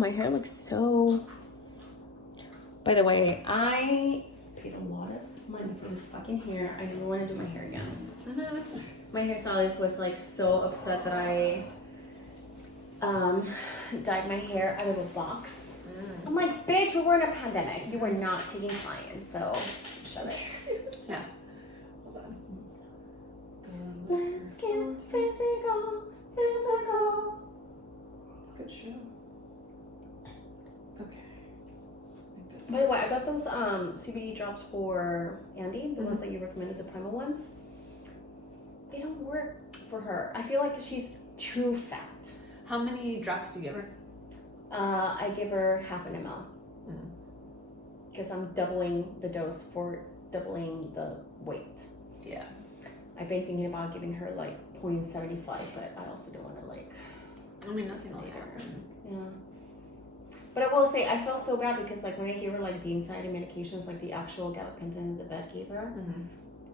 my hair looks so... By the way, I paid a lot of money for this fucking hair. I never want to do my hair again. My hairstylist was like so upset that I dyed my hair out of a box. I'm like, bitch, we were in a pandemic. You were not taking clients, so shut it. Yeah. Hold on. Let's get physical, physical. It's a good show. Okay. By the way, I got those CBD drops for Andy, the ones that you recommended, the primal ones. They don't work for her. I feel like she's too fat. How many drops do you give her? I give her half an ml. Because I'm doubling the dose for doubling the weight. Yeah. I've been thinking about giving her like 0.75, but I also don't want to like... I mean, nothing later. Yeah. But I will say, I felt so bad because like when I gave her like the anxiety medications, like the actual gabapentin the vet gave her,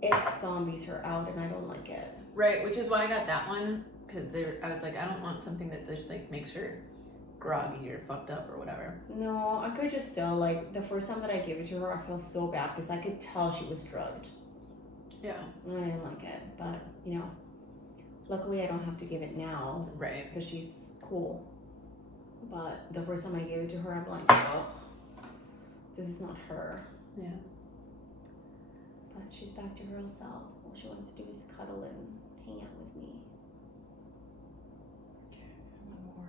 it zombies her out and I don't like it. Right, which is why I got that one, because I was like, I don't want something that just like makes her groggy or fucked up or whatever. No, I could just still like, the first time that I gave it to her, I felt so bad because I could tell she was drugged. Yeah. And I didn't like it, but you know, luckily I don't have to give it now. Right. Because she's cool. But the first time I gave it to her, I'm like, oh, this is not her. Yeah. But she's back to her old self. All she wants to do is cuddle and hang out with me. Okay. One more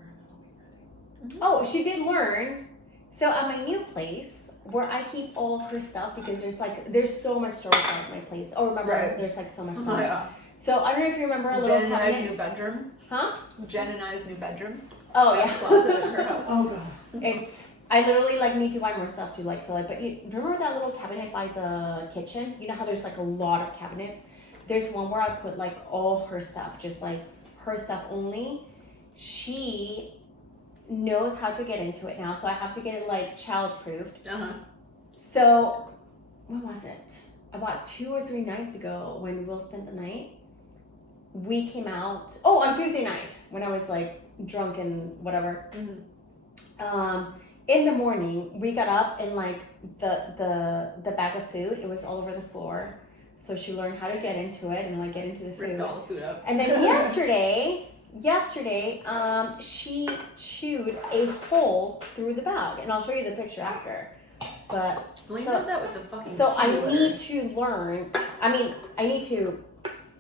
and then Oh, she did learn. So at my new place, where I keep all her stuff, because there's so much storage at my place. Oh, remember, Right. there's like so much Oh, stuff. yeah. So I don't know if you remember a little Jen and I's cabinet. new bedroom. Huh? Jen and I's new bedroom. Oh yeah. Closet at her house. Oh god. I literally like need to buy more stuff to like fill it. But you remember that little cabinet by the kitchen? You know how there's like a lot of cabinets? There's one where I put like all her stuff, just like her stuff only. She knows how to get into it now, so I have to get it like child-proofed. So, when was it? About 2 or 3 nights ago when Will spent the night, we came out, on Tuesday night when I was like drunk and whatever. In the morning, we got up and like the bag of food, it was all over the floor. So she learned how to get into it and like get into the food. Ripped all the food up. And then yesterday, she chewed a hole through the bag, and I'll show you the picture after. But Celine does that with the fucking so I key need to learn. I mean, I need to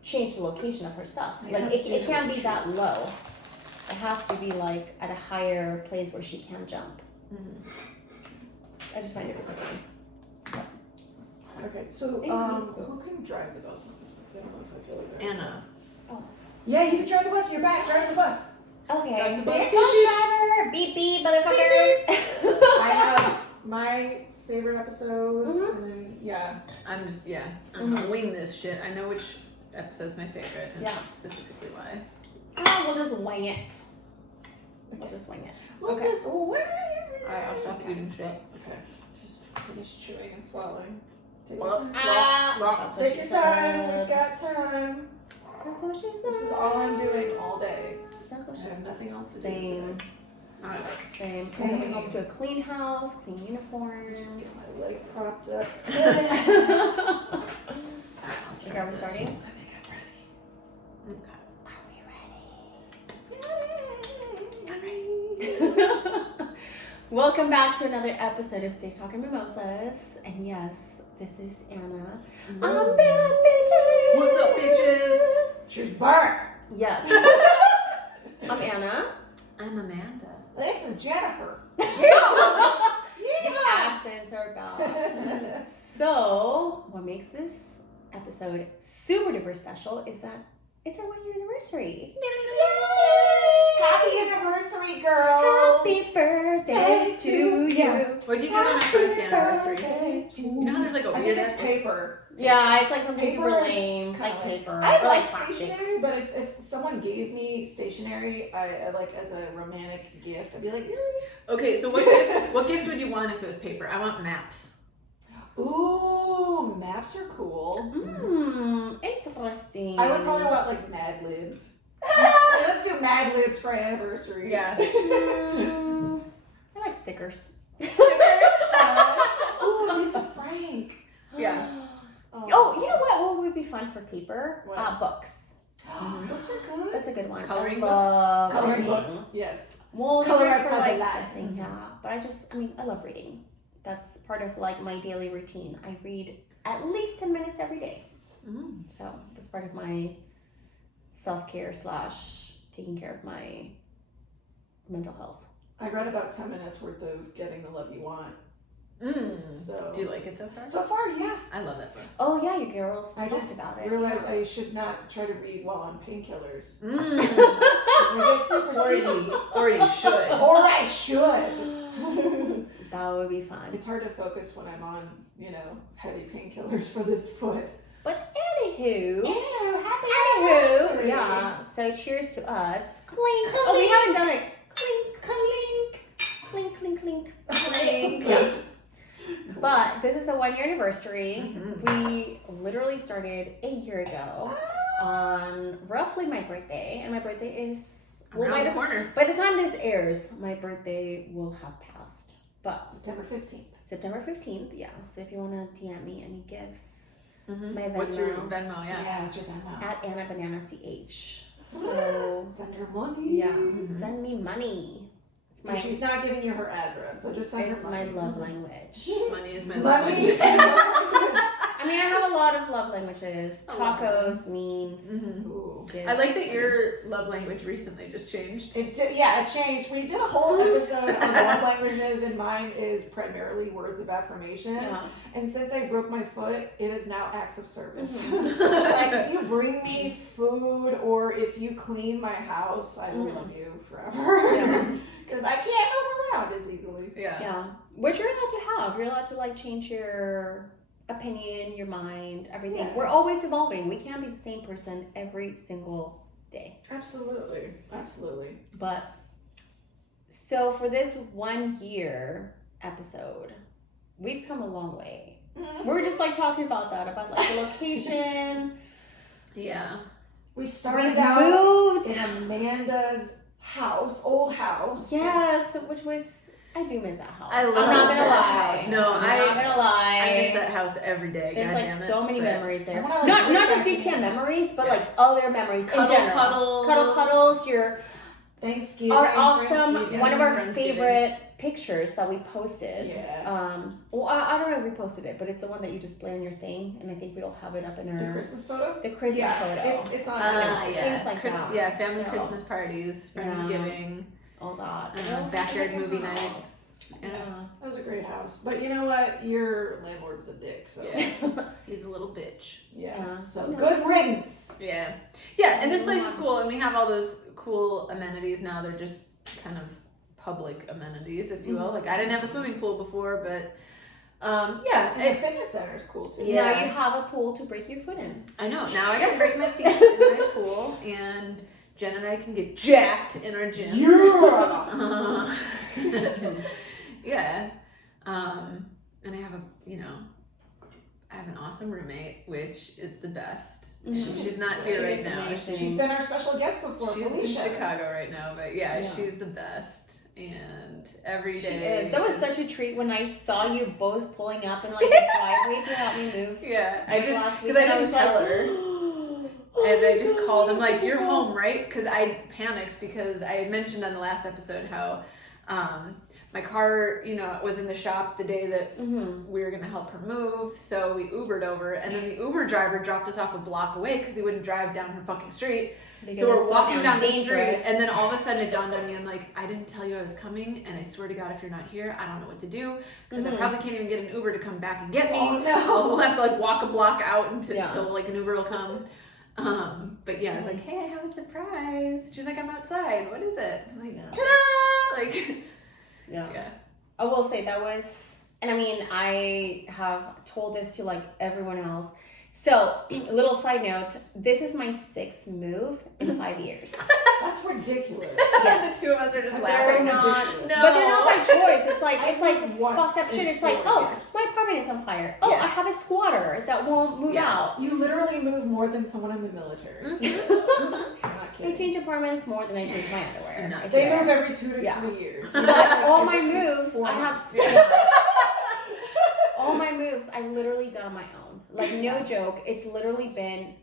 change the location of her stuff. Like it can't be that low. It has to be like at a higher place where she can jump. I just find it really funny. Okay, so who can drive the bus on this one? 'Cause I don't know if I feel like that. Anna. Yeah, you can drive the bus. You're back driving the bus. Okay. Drive the bus. Bus driver, beep beep, motherfuckers. I have my favorite episodes, and then I'm gonna wing this shit. I know which episode's my favorite, and Yeah. specifically why. We'll just wing it. We'll just wing it. we'll Okay. just Alright, I'll stop eating shit. Okay, just finish chewing and swallowing. Take Well, your time. That's what Take she your said. time. We've got time. That's what she said. This is all I'm doing all day. That's what I she have nothing else to do Same. today. Same. I'm coming home to a clean house, clean uniforms. Just get my leg propped up. Okay, are we starting? I think I'm ready. Welcome back to another episode of TikTok and Mimosas. And yes, this is Anna. I'm bad, bitches. What's up, bitches? She's back. Yes. I'm Anna. I'm Amanda. This is Jennifer. The accents are bad. So, what makes this episode super duper special is that it's our 1-year anniversary. Happy anniversary, girl. Happy birthday to you. What did you get on my first anniversary? You know how there's like a I think weird it's ass paper. Yeah, it's like something Paper super is lame, kinda like paper. I or like like plastic. stationery, but if someone gave me stationery, I like as a romantic gift, I'd be like, really? Okay, so what gift would you want if it was paper? I want maps. Ooh, maps are cool. Interesting. I would probably want like Mad Libs. Let's do Mad Libs for our anniversary. Yeah. stickers. Ooh, Lisa Frank. Yeah. Oh, you know what would be fun for paper? What? Books. Books are good. That's a good one. Coloring I love Coloring reading. books. Yes. Well, Color they're for outside the like lines. stressing, yeah. But I love reading. That's part of like my daily routine. I read at least 10 minutes every day. So that's part of my self-care / taking care of my mental health. I read about 10 minutes worth of Getting the Love You Want. So. Do you like it so far? So far, yeah. I love it. Oh yeah, you girls I talked just about it. realized I should not try to read while on painkillers. Mm. I get super sleepy. Or you should. Or I should. That would be fun. It's hard to focus when I'm on, heavy painkillers for this foot. But anywho, happy anywho, yeah. So cheers to us. Clink. Oh, we haven't done it. Clink, clink, clink, clink, clink. Yeah. But this is a 1-year anniversary. We literally started a year ago on roughly my birthday, and my birthday is Around the corner. by the time this airs, my birthday will have passed. But September 15th. September 15th, yeah. So if you want to DM me any gifts, my Venmo. What's your Venmo? Yeah. What's your Venmo? At Anna Banana CH. So Send her money. yeah, send me money. It's She's not giving you her address, so just send her it's money. my love language. Money is my Money is love. your language. I mean, I have a lot of love languages. A lot. Tacos, memes. Ooh. Gifts. I like that your love language recently just changed. It changed. We did a whole episode on love languages, and mine is primarily words of affirmation. Yeah. And since I broke my foot, it is now acts of service. Mhm. Like, if you bring me food or if you clean my house, I will love you forever. Yeah. Because I can't move around as easily. Yeah. Yeah. Which you're allowed to have. You're allowed to like change your opinion, your mind, everything. Yeah. We're always evolving. We can't be the same person every single day. Absolutely. Absolutely. But so for this 1 year episode, we've come a long way. We were just like talking about that, about like the location. We We've started out moved. in Amanda's house, old house. Yes, which was, I do miss that house. I love I'm not gonna that lie. house. No, I'm not gonna lie. I miss that house every day. There's God like damn it. so many But memories there. I wanna, like, Not bring just back VTM memories, but Yeah. like other memories in Cuddle general. puddles. Cuddle puddles, your Thanksgiving. our awesome Friendsgiving. one of our Friendsgivings. favorite pictures that we posted. Yeah. Well, I don't know if we posted it, but it's the one that you display on your thing, and I think we all have it up in our The Christmas photo? the Christmas Yeah, photo. it's on our Instagram. Things like that. Yeah, family So, Christmas parties, Friendsgiving, all that. backyard movie House. nights. Yeah. That was a great house. But you know what? Your landlord was a dick, so. Yeah. He's a little bitch. Yeah. So No. good riddance. Yeah. Yeah, and this place is cool, and we have all those cool amenities now. They're just kind of public amenities, if you will. Like, I didn't have a swimming pool before, but yeah. And the fitness center is cool too. Yeah. Now you have a pool to break your foot in. I know. Now I gotta break my feet in my pool, and Jen and I can get jacked in our gym. Yeah. Yeah. And I have I have an awesome roommate, which is the best. Mhm. She's not She here right is now. amazing. She's been our special guest before, She's Felicia. in Chicago right now, but yeah, Yeah. she's the best. And every day. She is. That was such a treat when I saw you both pulling up in like the driveway to help me move. Yeah, I Last just week, because I and I didn't was tell like, her, and I just called him like, "You're home, right?" Because I panicked because I had mentioned on the last episode how my car, was in the shop the day that Mm-hmm. we were gonna help her move, so we Ubered over, and then the Uber driver dropped us off a block away because he wouldn't drive down her fucking street. So we're walking down the street, and then all of a sudden it dawned on me, I'm like, I didn't tell you I was coming, and I swear to God, if you're not here, I don't know what to do, because I probably can't even get an Uber to come back and get me. Oh, no. We'll have to like walk a block out until Yeah. like an Uber will come. But yeah, I was like, hey, I have a surprise. She's like, I'm outside. What is it? I was like, Yeah. ta-da! Like, Yeah. yeah. I will say that was, and I mean, I have told this to like everyone else. So, a little side note, this is my 6th move in 5 years. That's ridiculous. Yes. The two of us are just That's They're so laughing. not, ridiculous. but they're not by choice. It's like I've once fucked up in shit. It's like, 4 oh, years. my apartment is on fire. Oh, Yes. I have a squatter that won't move Yes. out. You literally move more than someone in the military. Mm-hmm. I'm not I kidding. change apartments more than I change my underwear. No, I They swear. move every 2 to Yeah. 3 years. But all my moves, Four I have all my moves I literally done on my own. Like no joke, it's literally been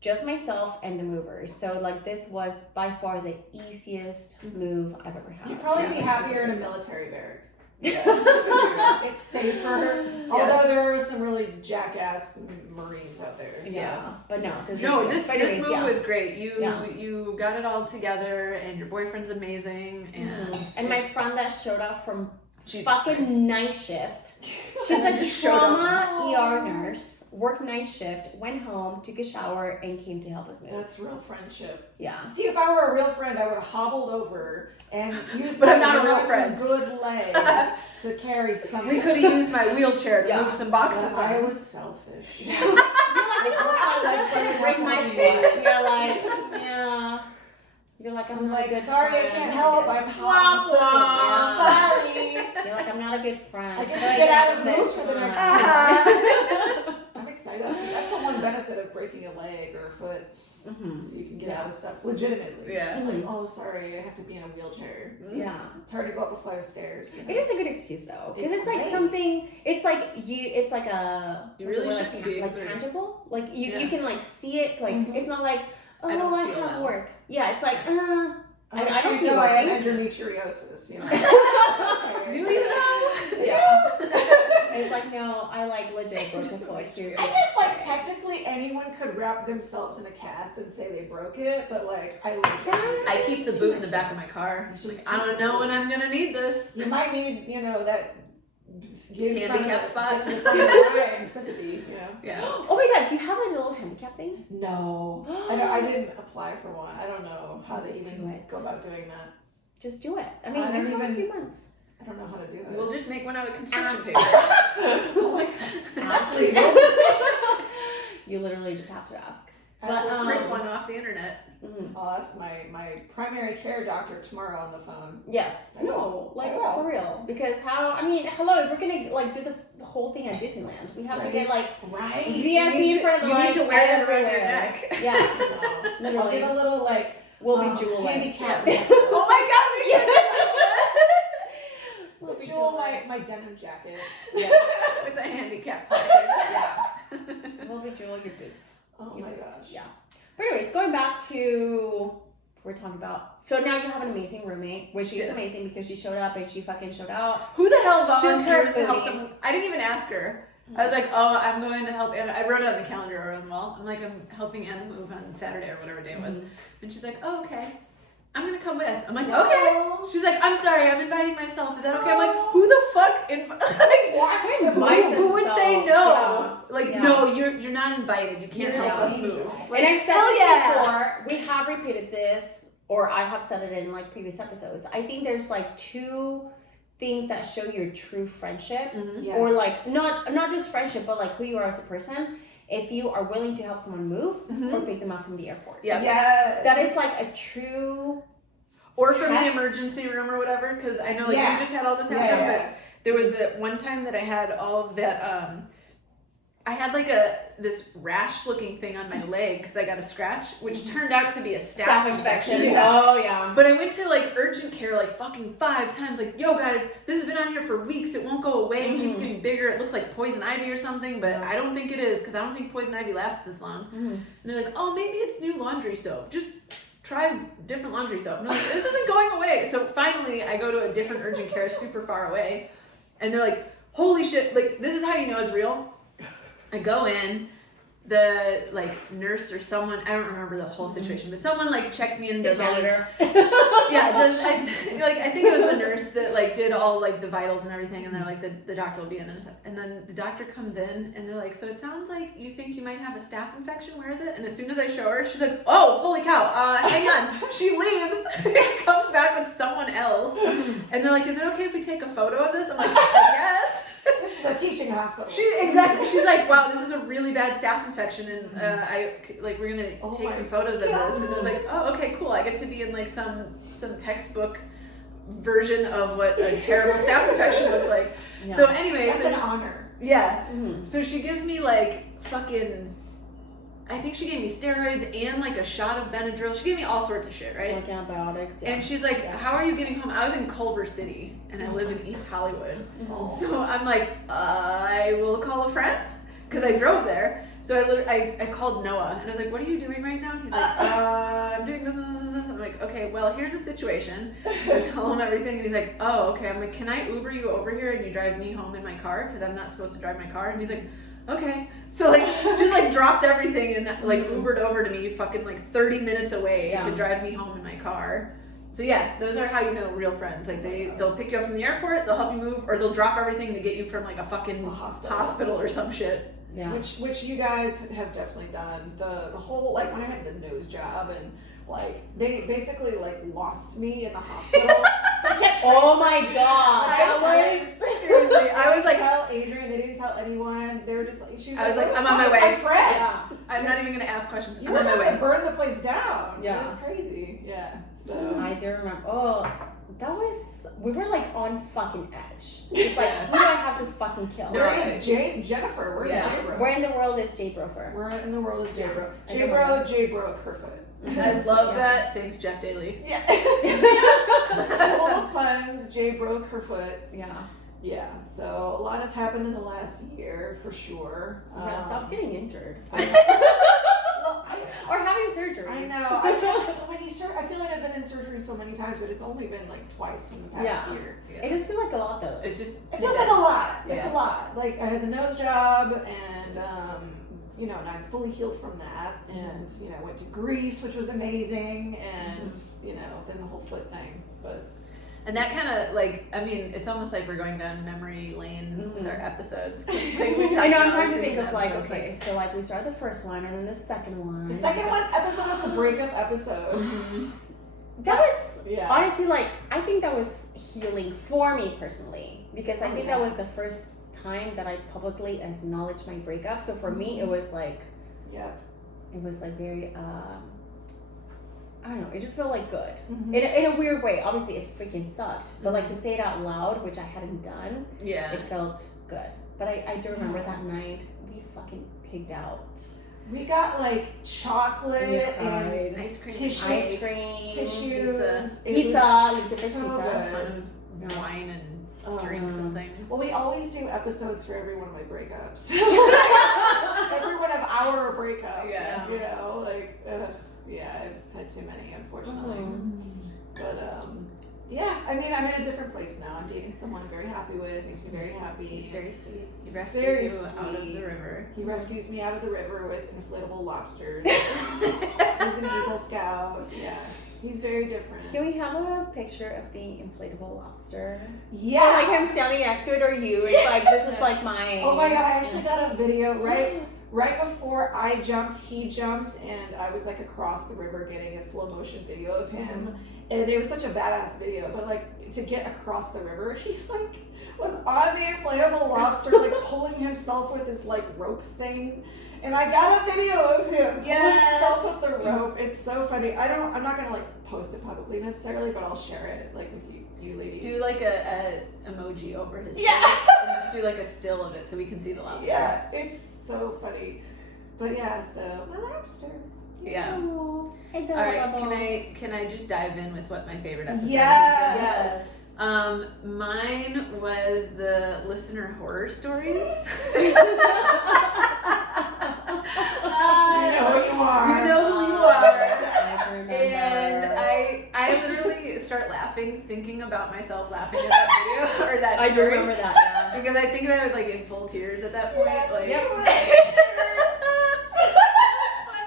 just myself and the movers. So like this was by far the easiest move I've ever had. You'd probably be happier in a military barracks. Yeah. It's safer. Although there are some really jackass Marines out there. So. Yeah, but no. This move was great. You got it all together, and your boyfriend's amazing, and my friend that showed up from Jesus fucking Christ. night shift. She's like a trauma ER nurse. Worked night shift, went home, took a shower, and came to help us move. That's real friendship. Yeah. See, if I were a real friend, I would have hobbled over and used But my I'm not a real friend. good leg to carry something. We could have used my wheelchair to move some boxes. I was selfish. You're like, I'm not a good sorry, friend. I can't help. I'm Wah, wah. Sorry. You're like, I'm not a good friend. I get to get out of moves for the next week. I'm excited. That's the one benefit of breaking a leg or a foot. Mm-hmm. You can get out of stuff legitimately. Yeah. Like, oh, sorry, I have to be in a wheelchair. Yeah. It's hard to go up a flight of stairs. You know? It is a good excuse though, because it's like great. something. It's like it's like a. You really should should be like exerted. tangible. Like you can like see it. Like it's not like I don't I feel have well. work. Yeah, it's like I don't see know I working. have endometriosis. You know. Do you know? Yeah. It's like no, I like legit broke a foot. Here's I guess like technically anyone could wrap themselves in a cast and say they broke it, but like I keep the boot in the back of my car. I don't know when I'm gonna need this. You might need, that handicap spot to the front of the line and sympathy, Yeah. Oh my god, do you have a little handicap thing? No, I didn't apply for one. I don't know how they Do even it. go about doing that. Just do it. I mean, I don't you have a even- few months. I don't know how to do it. We'll just make one out of construction Ask. paper. Oh my god. Ask. legal. You literally just have to ask. That's But what- print one off the internet. I'll ask my primary care doctor tomorrow on the phone. Yes. I will. No, like I will. for real. Because hello, if we're gonna like do the whole thing at Disneyland, we have to get like Right. VIP for the You need to wear that around your neck. Yeah. I'll Literally. get a little like We'll be jewel handicap. Yeah. Oh my god, we should We'll be Jewel jewel my denim jacket. Yeah. with a handicap pocket. Yeah. We'll be jewel your boots. Oh Your my boots. gosh. Yeah. But anyways, going back to we're talking about. So now you have an amazing roommate, which she's Yes. amazing because she showed up and she fucking showed out. Who the hell She'll volunteers to help booty. someone? I didn't even ask her. I was like, oh, I'm going to help Anna. I wrote it on the calendar or on the wall. I'm like, I'm helping Anna move on Saturday or whatever day it was. And she's like, oh, okay. I'm going to come with. I'm like, okay. Aw. She's like, I'm sorry, I'm inviting myself. Is that okay? I'm like, who the fuck Wants to Invite move? who would say themselves, no? Like, Yeah. no, you're not invited. You can't You're help not us move. angel. And I've said Hell this yeah. before. We have repeated this, or I have said it in like previous episodes. I think there's like two things that show your true friendship, Yes. or like not just friendship, but like who you are as a person. If you are willing to help someone move or pick them up from the airport. Yeah. Yes. That is like a true. Or from the Test. emergency room or whatever, because I know like Yeah. you just had all this happen, Yeah. but there was one time that I had all of that, I had like this rash looking thing on my leg because I got a scratch, which turned out to be a staph infection. Yeah. Oh yeah. But I went to like urgent care like fucking 5 times, like, yo guys, this has been on here for weeks, it won't go away, it keeps getting bigger, it looks like poison ivy or something, but I don't think it is, because I don't think poison ivy lasts this long. And they're like, oh, maybe it's new laundry soap, just try different laundry soap. And I'm like, this isn't going away. So finally I go to a different urgent care super far away, and they're like, holy shit, like, this is how you know it's real. I go in, the like nurse or someone, I don't remember the whole situation, but someone like checks me in and The does all janitor. I think it was the nurse that like did all like the vitals and everything, and they're like the doctor will be in in a sec. And then the doctor comes in and they're like, so it sounds like you think you might have a staph infection, where is it? And as soon as I show her, she's like, oh, holy cow, hang on. She leaves and comes back with someone else, and they're like, is it okay if we take a photo of this? I'm like, yes. This is a teaching hospital. She's like, wow, this is a really bad staph infection, and we're gonna take some photos of this. And I was like, oh, okay, cool. I get to be in like some textbook version of what a terrible staph infection looks like. Yeah. So anyway, That's an honor. yeah. Mhm. So she gives me like fucking, I think she gave me steroids and like a shot of Benadryl. She gave me all sorts of shit, right? Like antibiotics. Yeah. And she's like, how are you getting home? I was in Culver City and I live in East Hollywood. Oh. So I'm like, I will call a friend because I drove there. So I called Noah and I was like, what are you doing right now? He's like, I'm doing this. I'm like, okay, well, here's the situation. I tell him everything and he's like, oh, okay. I'm like, can I Uber you over here and you drive me home in my car? Because I'm not supposed to drive my car. And he's like, okay. So like, just like dropped everything and like Ubered over to me fucking like 30 minutes away to drive me home in my car. So yeah, those are how you know real friends. Like they'll pick you up from the airport, they'll help you move, or they'll drop everything to get you from like a fucking hospital or some shit. Yeah. Which you guys have definitely done. The whole, like when I had the nose job and like they basically like lost me in the hospital. Oh my god. That was seriously. I was like, tell Adrian, they didn't tell anyone. They were just like, she was I was like, I'm on my way. My friend. Yeah. I'm not even gonna ask questions. You I'm were on my about way. to burn the place down. Yeah. It was crazy. Yeah. So I do remember. Oh, that was. We were like on fucking edge. It's like, who do I have to fucking kill? where is Jennifer? Where is J-Bro? Where in the world is J-Brofer? Where in the world is J-Bro? Yeah. J-Bro Kerfoot. I love that. Thanks, Jeff Daly. Yeah. Full of puns, J-Bro Kerfoot. Yeah. Yeah, so a lot has happened in the last year for sure. Yeah, stop getting injured. Well, Or having surgery. I know. I've had so many I feel like I've been in surgery so many times, but it's only been like twice in the past year. It does feel like a lot though. It's just. It feels like a lot. It's Yeah. a lot. Like I had the nose job and you know, and I'm fully healed from that. And, you know, I went to Greece, which was amazing, and you know, then the whole foot thing. But And that kind of like, I mean, it's almost like we're going down memory lane with our episodes. Like, we I know, I'm talk trying to about think of like, episodes, okay, so like we started the first one and then the second one. the second episode was the breakup episode. That was Yeah. honestly like, I think that was healing for me personally. Because I think that was the first time that I publicly acknowledged my breakup. So for me, it was like, it was like very, I don't know, it just felt like good. In a weird way. Obviously, it freaking sucked. But like to say it out loud, which I hadn't done, it felt good. But I do remember that night, we fucking pigged out. We got like chocolate and ice cream, tissues, Pizza. It Pizza. was Like so pizza. a good. ton of wine and drinks and things. Well, we always do episodes for every one of my breakups. Every one of our breakups. Yeah. You know, like, yeah, I've had too many, unfortunately. But, yeah, I mean, I'm in a different place now. I'm dating someone I'm very happy with. Makes me very happy. He's very sweet. He He's rescues very you sweet. out of the river. He rescues me out of the river with inflatable lobsters. He's an Eagle Scout. Yeah, he's very different. Can we have a picture of the inflatable lobster? Yeah. Or like him standing next to it, or you? It's like, this is like my. Oh my god, I actually got a video right before I jumped, he jumped, and I was like across the river getting a slow motion video of him. And it was such a badass video, but like to get across the river, he like was on the inflatable lobster, like pulling himself with this like rope thing. And I got a video of him pulling himself with the rope. It's so funny. I'm not gonna like post it publicly necessarily, but I'll share it like with you ladies. Do like a emoji over his face and just do like a still of it so we can see the lobster. Yeah, it's so funny. But yeah, so my lobster. Yeah. Oh, All right, can I just dive in with what my favorite episode Yes. is? Mine was the listener horror stories. You know who you are. You know who you are. I remember. And I literally start laughing, thinking about myself laughing at that video or that I do story. remember that, yeah. Because I think that I was like in full tears at that point. Like,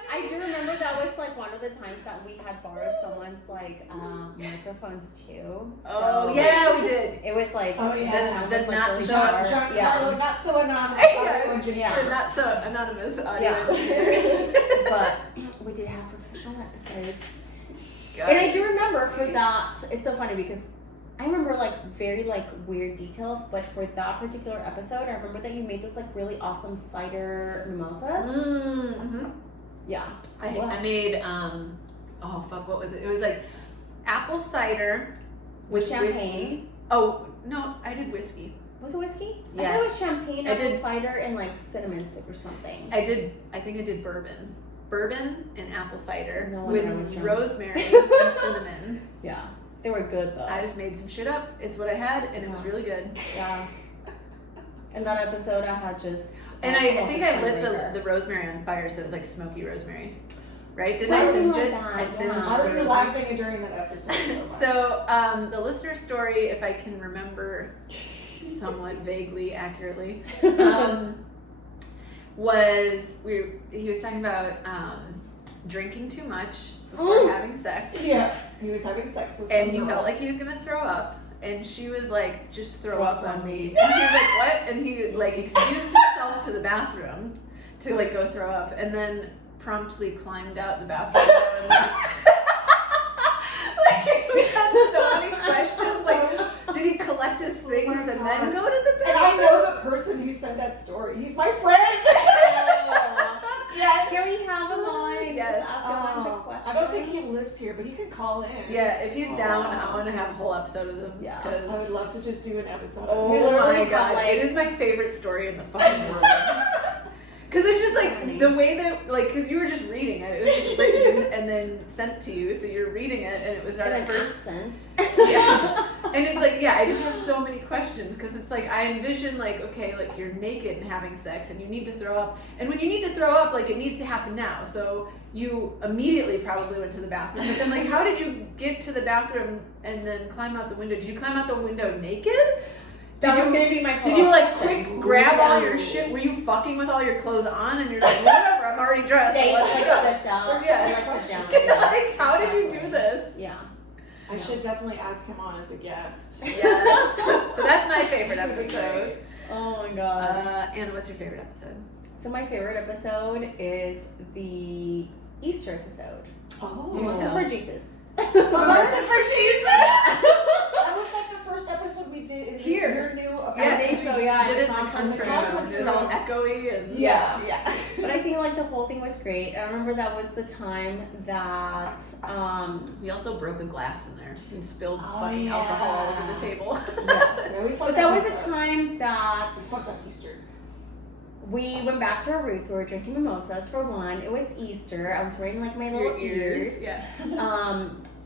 I do remember that was like one of the times that we had borrowed someone's like microphones too. So oh yeah, we did. It was like Oh, yeah. sound The was, like, not really so- sharp. Giancarlo, not so anonymous. Yeah. We're not so anonymous audio Yeah. engineer. But we did have professional episodes. Guys. And I do remember for that, it's so funny because I remember like very like weird details, but for that particular episode, I remember that you made this like really awesome cider mimosas. Mm-hmm. Yeah. I made oh fuck, what was it? It was like apple cider with Champagne. whiskey. Oh no, I did whiskey. Was it whiskey? I Yeah. thought it was champagne, I apple did- cider, and like cinnamon stick or something. I think I did bourbon. bourbon and apple cider No wonder I was with drunk. rosemary and cinnamon. Yeah, they were good though. I just made some shit up. It's what I had, and it was really good. Yeah. In that episode, I had just. And I think I lit the rosemary on fire, so it was like smoky rosemary. Right? Didn't I Something singe like it? that, I singed yeah. Why were you rosemary. laughing during that episode so much? So, the listener story, if I can remember somewhat vaguely accurately, he was talking about drinking too much before having sex. Yeah, he was having sex with And some he girl. felt like he was gonna throw up. And she was like, just throw up on me. And he was like, what? And he like excused himself to the bathroom to like go throw up, and then promptly climbed out the bathroom door and left. Like, we had so many questions. Like, did he collect his things and then go to the bathroom? And I know the person who said that story. He's my friend. Yeah, can we have him on and Yes. just ask a bunch of questions? I don't think he lives here, but he can call in. Yeah, if he's down, I want to have a whole episode of them. Yeah. Because I would love to just do an episode. oh We literally my god, have, like- it is my favorite story in the fucking world. Because it's just like the way that, like, because you were just reading it. It was just written and then sent to you, so you're reading it, and it was our an first. accent. Yeah. And it's like, yeah, I just have so many questions because it's like I envision like, okay, like you're naked and having sex and you need to throw up. And when you need to throw up, like it needs to happen now. So you immediately probably went to the bathroom. But then like how did you get to the bathroom and then climb out the window? Did you climb out the window naked? That was gonna be my Did you like question. quick grab all your shit? Were you fucking with all your clothes on and you're like, whatever, I'm already dressed. Yeah, you let's like go. sit down. Yeah. You like sit down. It's like, how did you do this? Yeah. I should definitely ask him on as a guest. Yes. So that's my favorite episode. Oh my god. Anna, what's your favorite episode? So my favorite episode is the Easter episode. Oh. This is for Jesus. Oh, that was it for Jesus. That was like the first episode we did in Here. Your new. I think so, yeah. Did it in the conference conference room. It was all echoey and Yeah. But I think like the whole thing was great. I remember that was the time that We also broke a glass in there and spilled Oh, fucking yeah. alcohol all over the table. yes. Yeah, we But fucked that up was Easter. a time that We fucked up Easter. we went back to our roots. We were drinking mimosas for one. It was Easter. I was wearing like my little ears. Yeah.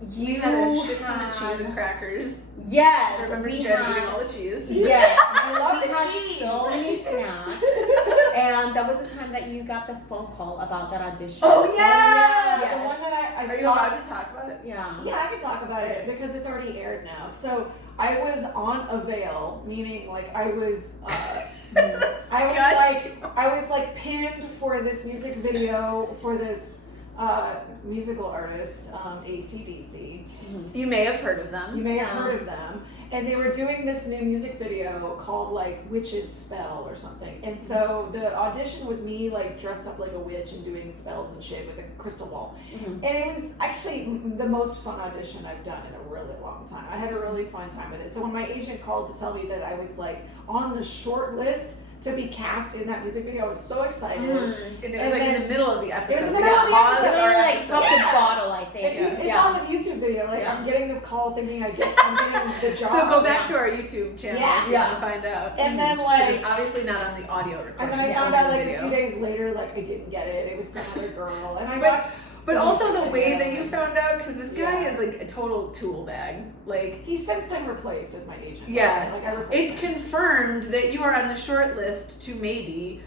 You We had a shit ton of had- cheese and crackers. Yes. I remember we Jen had, eating all the cheese. Yes. I love we the had cheese. so many snacks. And that was the time that you got the phone call about that audition. Oh yeah! Yes. The one that I Are you thought- allowed to talk about it? Yeah. Yeah, I can talk about it because it's already aired now. So I was on a veil, meaning like I was I was like pinned for this music video for this musical artist, AC/DC. You may have heard of them. You may have Yeah. heard of them. And they were doing this new music video called like Witch's Spell or something. And so the audition was me like dressed up like a witch and doing spells and shit with a crystal ball. Mhm. And it was actually the most fun audition I've done in a really long time. I had a really fun time with it. So when my agent called to tell me that I was like on the short list to be cast in that music video, I was so excited. And it was And like in then- the middle of the episode. It was in the We middle got of the paused episode. our Literally like episode. pop the Yeah. bottle, I think. It's yeah. on the YouTube video. Like Yeah. I'm getting this call thinking I'm getting the job. So go back Yeah. to our YouTube channel Yeah. if you Yeah. want to find out. And then, 'Cause like- it's obviously not on the audio recording. And then I it's found only out the like a video. few days later, like I didn't get it. It was some other girl, and I But- watched. But also the way Yeah. that you found out, because this guy Yeah. is like a total tool bag. Like, He's since been replaced as my agent. Yeah. like I replaced it's him. confirmed that you are on the short list to maybe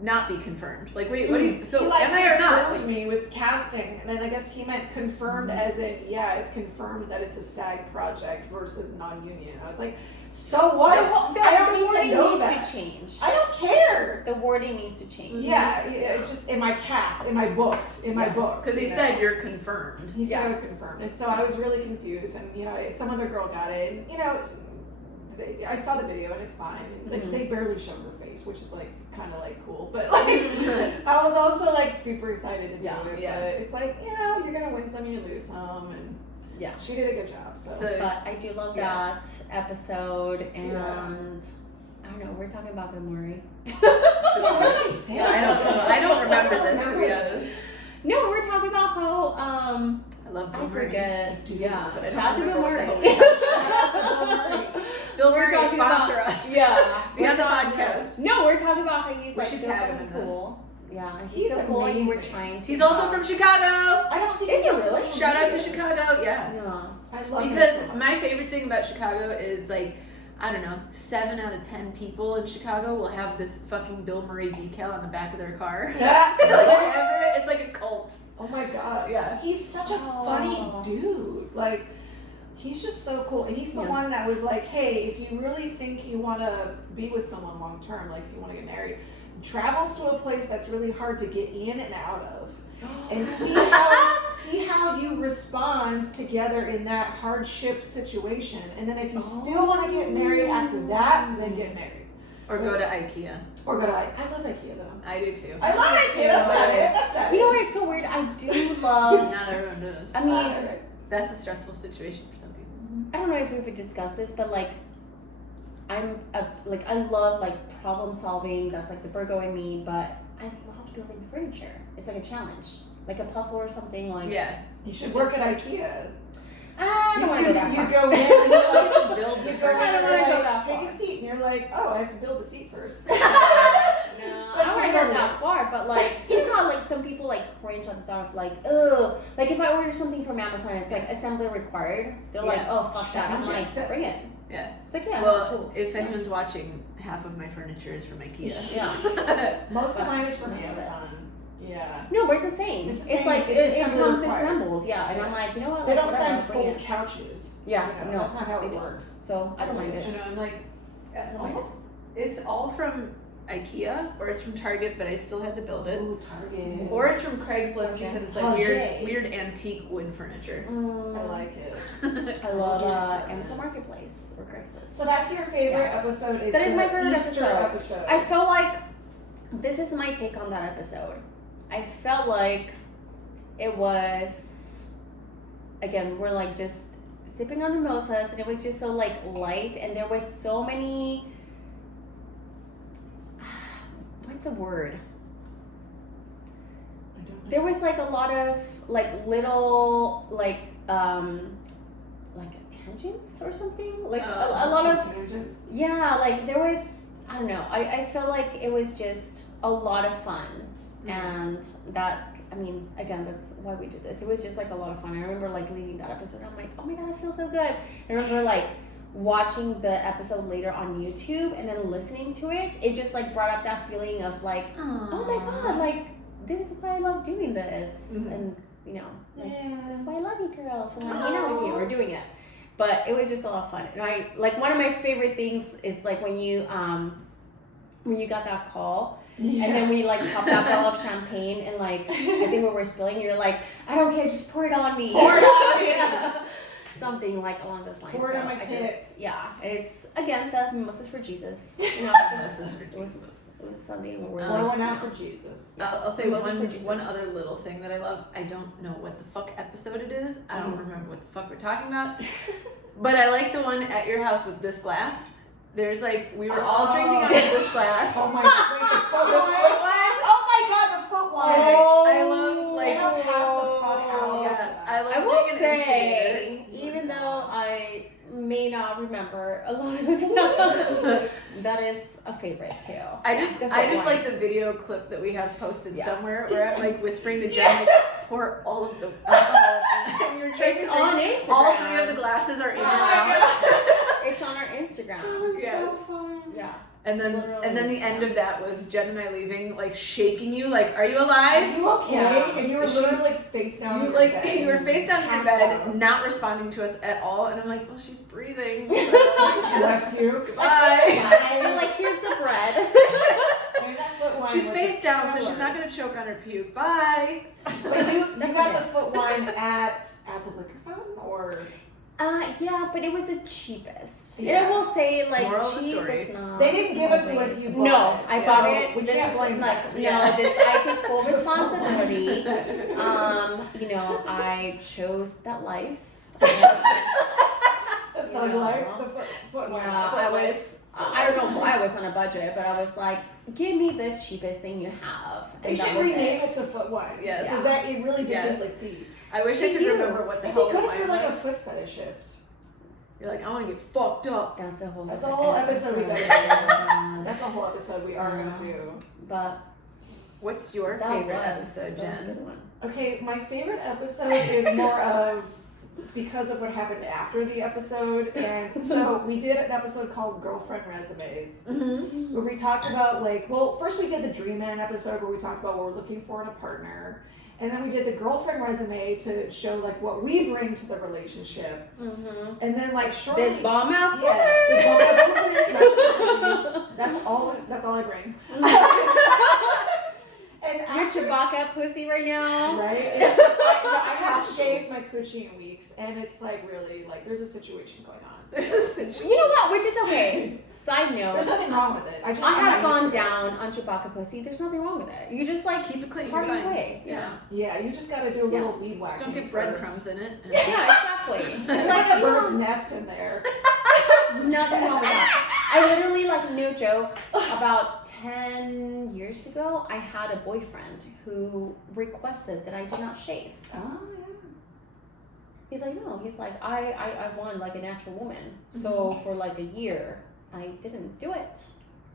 not be confirmed. Like, wait, what do you? So He, like, am I or not? confirmed me with casting, and then I guess he meant confirmed as in it's confirmed that it's a SAG project versus non-union. I was like, so what? The I don't need wording to know needs that. to change. I don't care. The wording needs to change. Yeah, it's just in my cast, in my books, my books. Because he you know? said you're confirmed. He said Yeah. I was confirmed, and so I was really confused. And some other girl got it, and I saw the video, and it's fine. Like they barely showed her face, which is like kind of like cool, but like I was also like super excited to do it. Yeah. But it's like you're gonna win some, you lose some, and Yeah. she did a good job. So, But I do love Yeah. that episode, and Yeah. I don't know. We're talking about Bill Murray. what did I say? I don't remember this, to be honest. No, we're talking about how I love Bill I Murray. forget. do, Yeah, but I don't shout out to Bill remember what Murray. the hell we talked Shout out to Bill Murray. Bill We're Murray, talking sponsor about- us. Yeah, Be on the we're talking podcast. about- No, we're talking about how he's We like should so tag him fucking in this. cool. Yeah, he's so cool, and we're amazing. trying to. He's also from Chicago. I don't think Is he's he on really? social Shout out to media. Chicago. Yeah. Yeah. I love him Because so much. my favorite thing about Chicago is like, I don't know, 7 out of 10 people in Chicago will have this fucking Bill Murray decal on the back of their car. Yeah. It's like a cult. Oh my god. Yeah. He's such a funny dude. Like, he's just so cool. And he's the one that was like, hey, if you really think you want to be with someone long term, like if you want to get married, travel to a place that's really hard to get in and out of. And see how you respond together in that hardship situation. And then if you still want to get married after that, then get married. Or go to IKEA. Or go to I love IKEA though. I do too. I love IKEA. That's not it. That's not You know it. what? It's so weird. I do love. Not everyone does. I mean, That's a stressful situation for some people. I don't know if we've discussed this, but like, I love like problem solving. That's like the Virgo in me. But I love building furniture. It's like a challenge, like a puzzle or something. Like You should work at IKEA. I don't want to go that far. You go in and you like to build you the go in I don't and wanna you're go like, that take far. a seat, and you're like, oh, I have to build the seat first. No, I don't want to go that far, but like, you know how like some people like cringe at the thought of like, oh, like if I order something from Amazon, it's like assembly required. They're like, oh fuck that. I'm like, bring it. Yeah. It's like, yeah, I have Well, tools. if anyone's watching, half of my furniture is from IKEA. Yeah. Most of mine is from I love it. Amazon. Yeah. No, but it's the same. It's It's, the same. like It's it assembly comes required. assembled, yeah. And Yeah. I'm like, you know what? They like, don't whatever, send bring full it. couches. Yeah, You know, no, that's not how they it don't. works. So I don't mind And it. I'm like, almost, it's all from IKEA or it's from Target, but I still had to build it. Ooh, Target. Or it's from Craigslist because it's like Target. weird antique wood furniture. I like it. I love Amazon Marketplace or Craigslist. So that's your favorite episode? Is That is the my favorite Easter episode. I felt like this is my take on that episode. I felt like it was, again, we're like just sipping on mimosas, and it was just so like light, and there was so many. What's the word? I don't know. There was like a lot of like little like tangents or something, like a lot of tangents. yeah, like there was, I don't know, I felt like it was just a lot of fun. And that, I mean, again, that's why we did this. It was just like a lot of fun. I remember like leaving that episode, I'm like, oh my god, I feel so good. I remember like watching the episode later on YouTube and then listening to it. It just like brought up that feeling of like, oh my god, like this is why I love doing this. And you know, like that's why I love you girls, and I'm hanging out with you or doing it. But it was just a lot of fun. And I like, one of my favorite things is like when you got that call. Yeah. And then we like popped that bottle of champagne, and like I think we were spilling. You're like, I don't care, just pour it on me. Pour it on me. Something like along those lines. Pour it on my I tits. just- yeah, it's again the mimosas for Jesus. You know, it was Sunday and we were Pour like, one out for Jesus. I'll say Moses for Jesus. one other little thing that I love. I don't know what the fuck episode it is. I don't remember what the fuck we're talking about. But I like the one at your house with this glass. There's like, we were all drinking out of this glass. Oh my god, wait, the foot one? Oh my god, the foot one. I love like, They don't pass the fuck out. yeah, I love I will being an say, instigator. even though I may not remember a lot of it, that is a favorite too. I just wine. like the video clip that we have posted Yeah. somewhere where I'm like whispering to Jen, like, pour all of the alcohol and you're drinking. It's on Instagram. All 3 of the glasses are in your mouth. It's on our Instagram. Yes. So fun. Yeah. And then Literally the end of that was Jen and I leaving, like shaking you, like, are you alive? Are you okay? Yeah. And you were literally like face down. You on like your bed. you were face down in your Passed bed, out. not responding to us at all, and I'm like, well, she's breathing. So I just left you. Bye. You're like, here's the bread. And that foot wine She's was face a down, so killer. she's not gonna choke on her puke. Bye. But you got okay. the foot wine at the liquor fountain, or Yeah, but it was the cheapest. Yeah. And I will say, like, Moral of the cheap story. is not. they didn't give it to always- us. You bought No, it, I so bought it. We This can't is blame like, that. no, this I take full responsibility. You know, I chose that life. The You fun know. life, the foot wine. Yeah, foot I life. was. I don't know why I was on a budget, but I was like, give me the cheapest thing you have. They And that should was rename it to foot wine. Yes. Because that it really did Yes. taste like feet. I wish I Thank could you. remember what the It'd be hell the good if you're wine like a was. foot fetishist. You're like, I want to get fucked up. That's a whole. That's a whole episode we gotta do. Yeah. That's a whole episode we are gonna do. But What's your That favorite was episode, a Jen? good one. Okay, my favorite episode is more of because of what happened after the episode. And so we did an episode called Girlfriend Resumes, Mm-hmm. where we talked about like, well, first we did the Dream Man episode where we talked about what we're looking for in a partner. And then we did the girlfriend resume to show like what we bring to the relationship. Mm-hmm. And then like shortly, This bomb ass pussy. yeah, this bomb ass pussy. That's all I bring. And Your after, Chewbacca pussy right now. right? I haven't shaved my coochie in weeks, and it's like really like there's a situation going on. There's a situation. You know what? Which is okay. Side note. There's nothing wrong with it. I I'm have not used gone to it. down on Chewbacca pussy. There's nothing wrong with it. You just like Keep it clean. carve You're it fine. away. Yeah. Yeah, you just gotta do a little weed Just whacking. don't get first. breadcrumbs in it. Yeah, exactly. It's It's like like a you bird's know, nest in there. nothing wrong with that. I literally, like, no joke, about 10 years ago, I had a boyfriend who requested that I do not shave. Oh, He's like, no. He's like, I wanted like a natural woman. So for like a year, I didn't do it.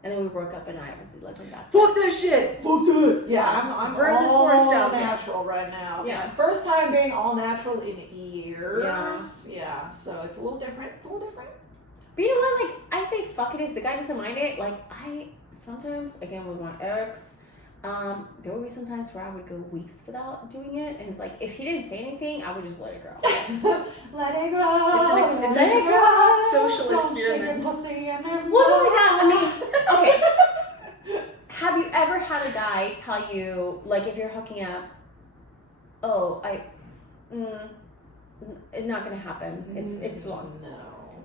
And then we broke up, and I obviously like went back. Fuck that shit. Fuck that. Yeah, I'm Burn this all forest down. natural right now. Yeah. First time being all natural in years. Yeah. Yeah, so it's a little different. It's a little different. But you know what? Like, I say fuck it if the guy doesn't mind it. Like, I sometimes, again, with my ex, there would be some times where I would go weeks without doing it. And it's like, if he didn't say anything, I would just let it go. Let it grow. It's Let it grow. social Don't shake your experiment. pussy and then Well, not only that, I mean, okay. Have you ever had a guy tell you, like, if you're hooking up, oh, it's not gonna happen. It's long.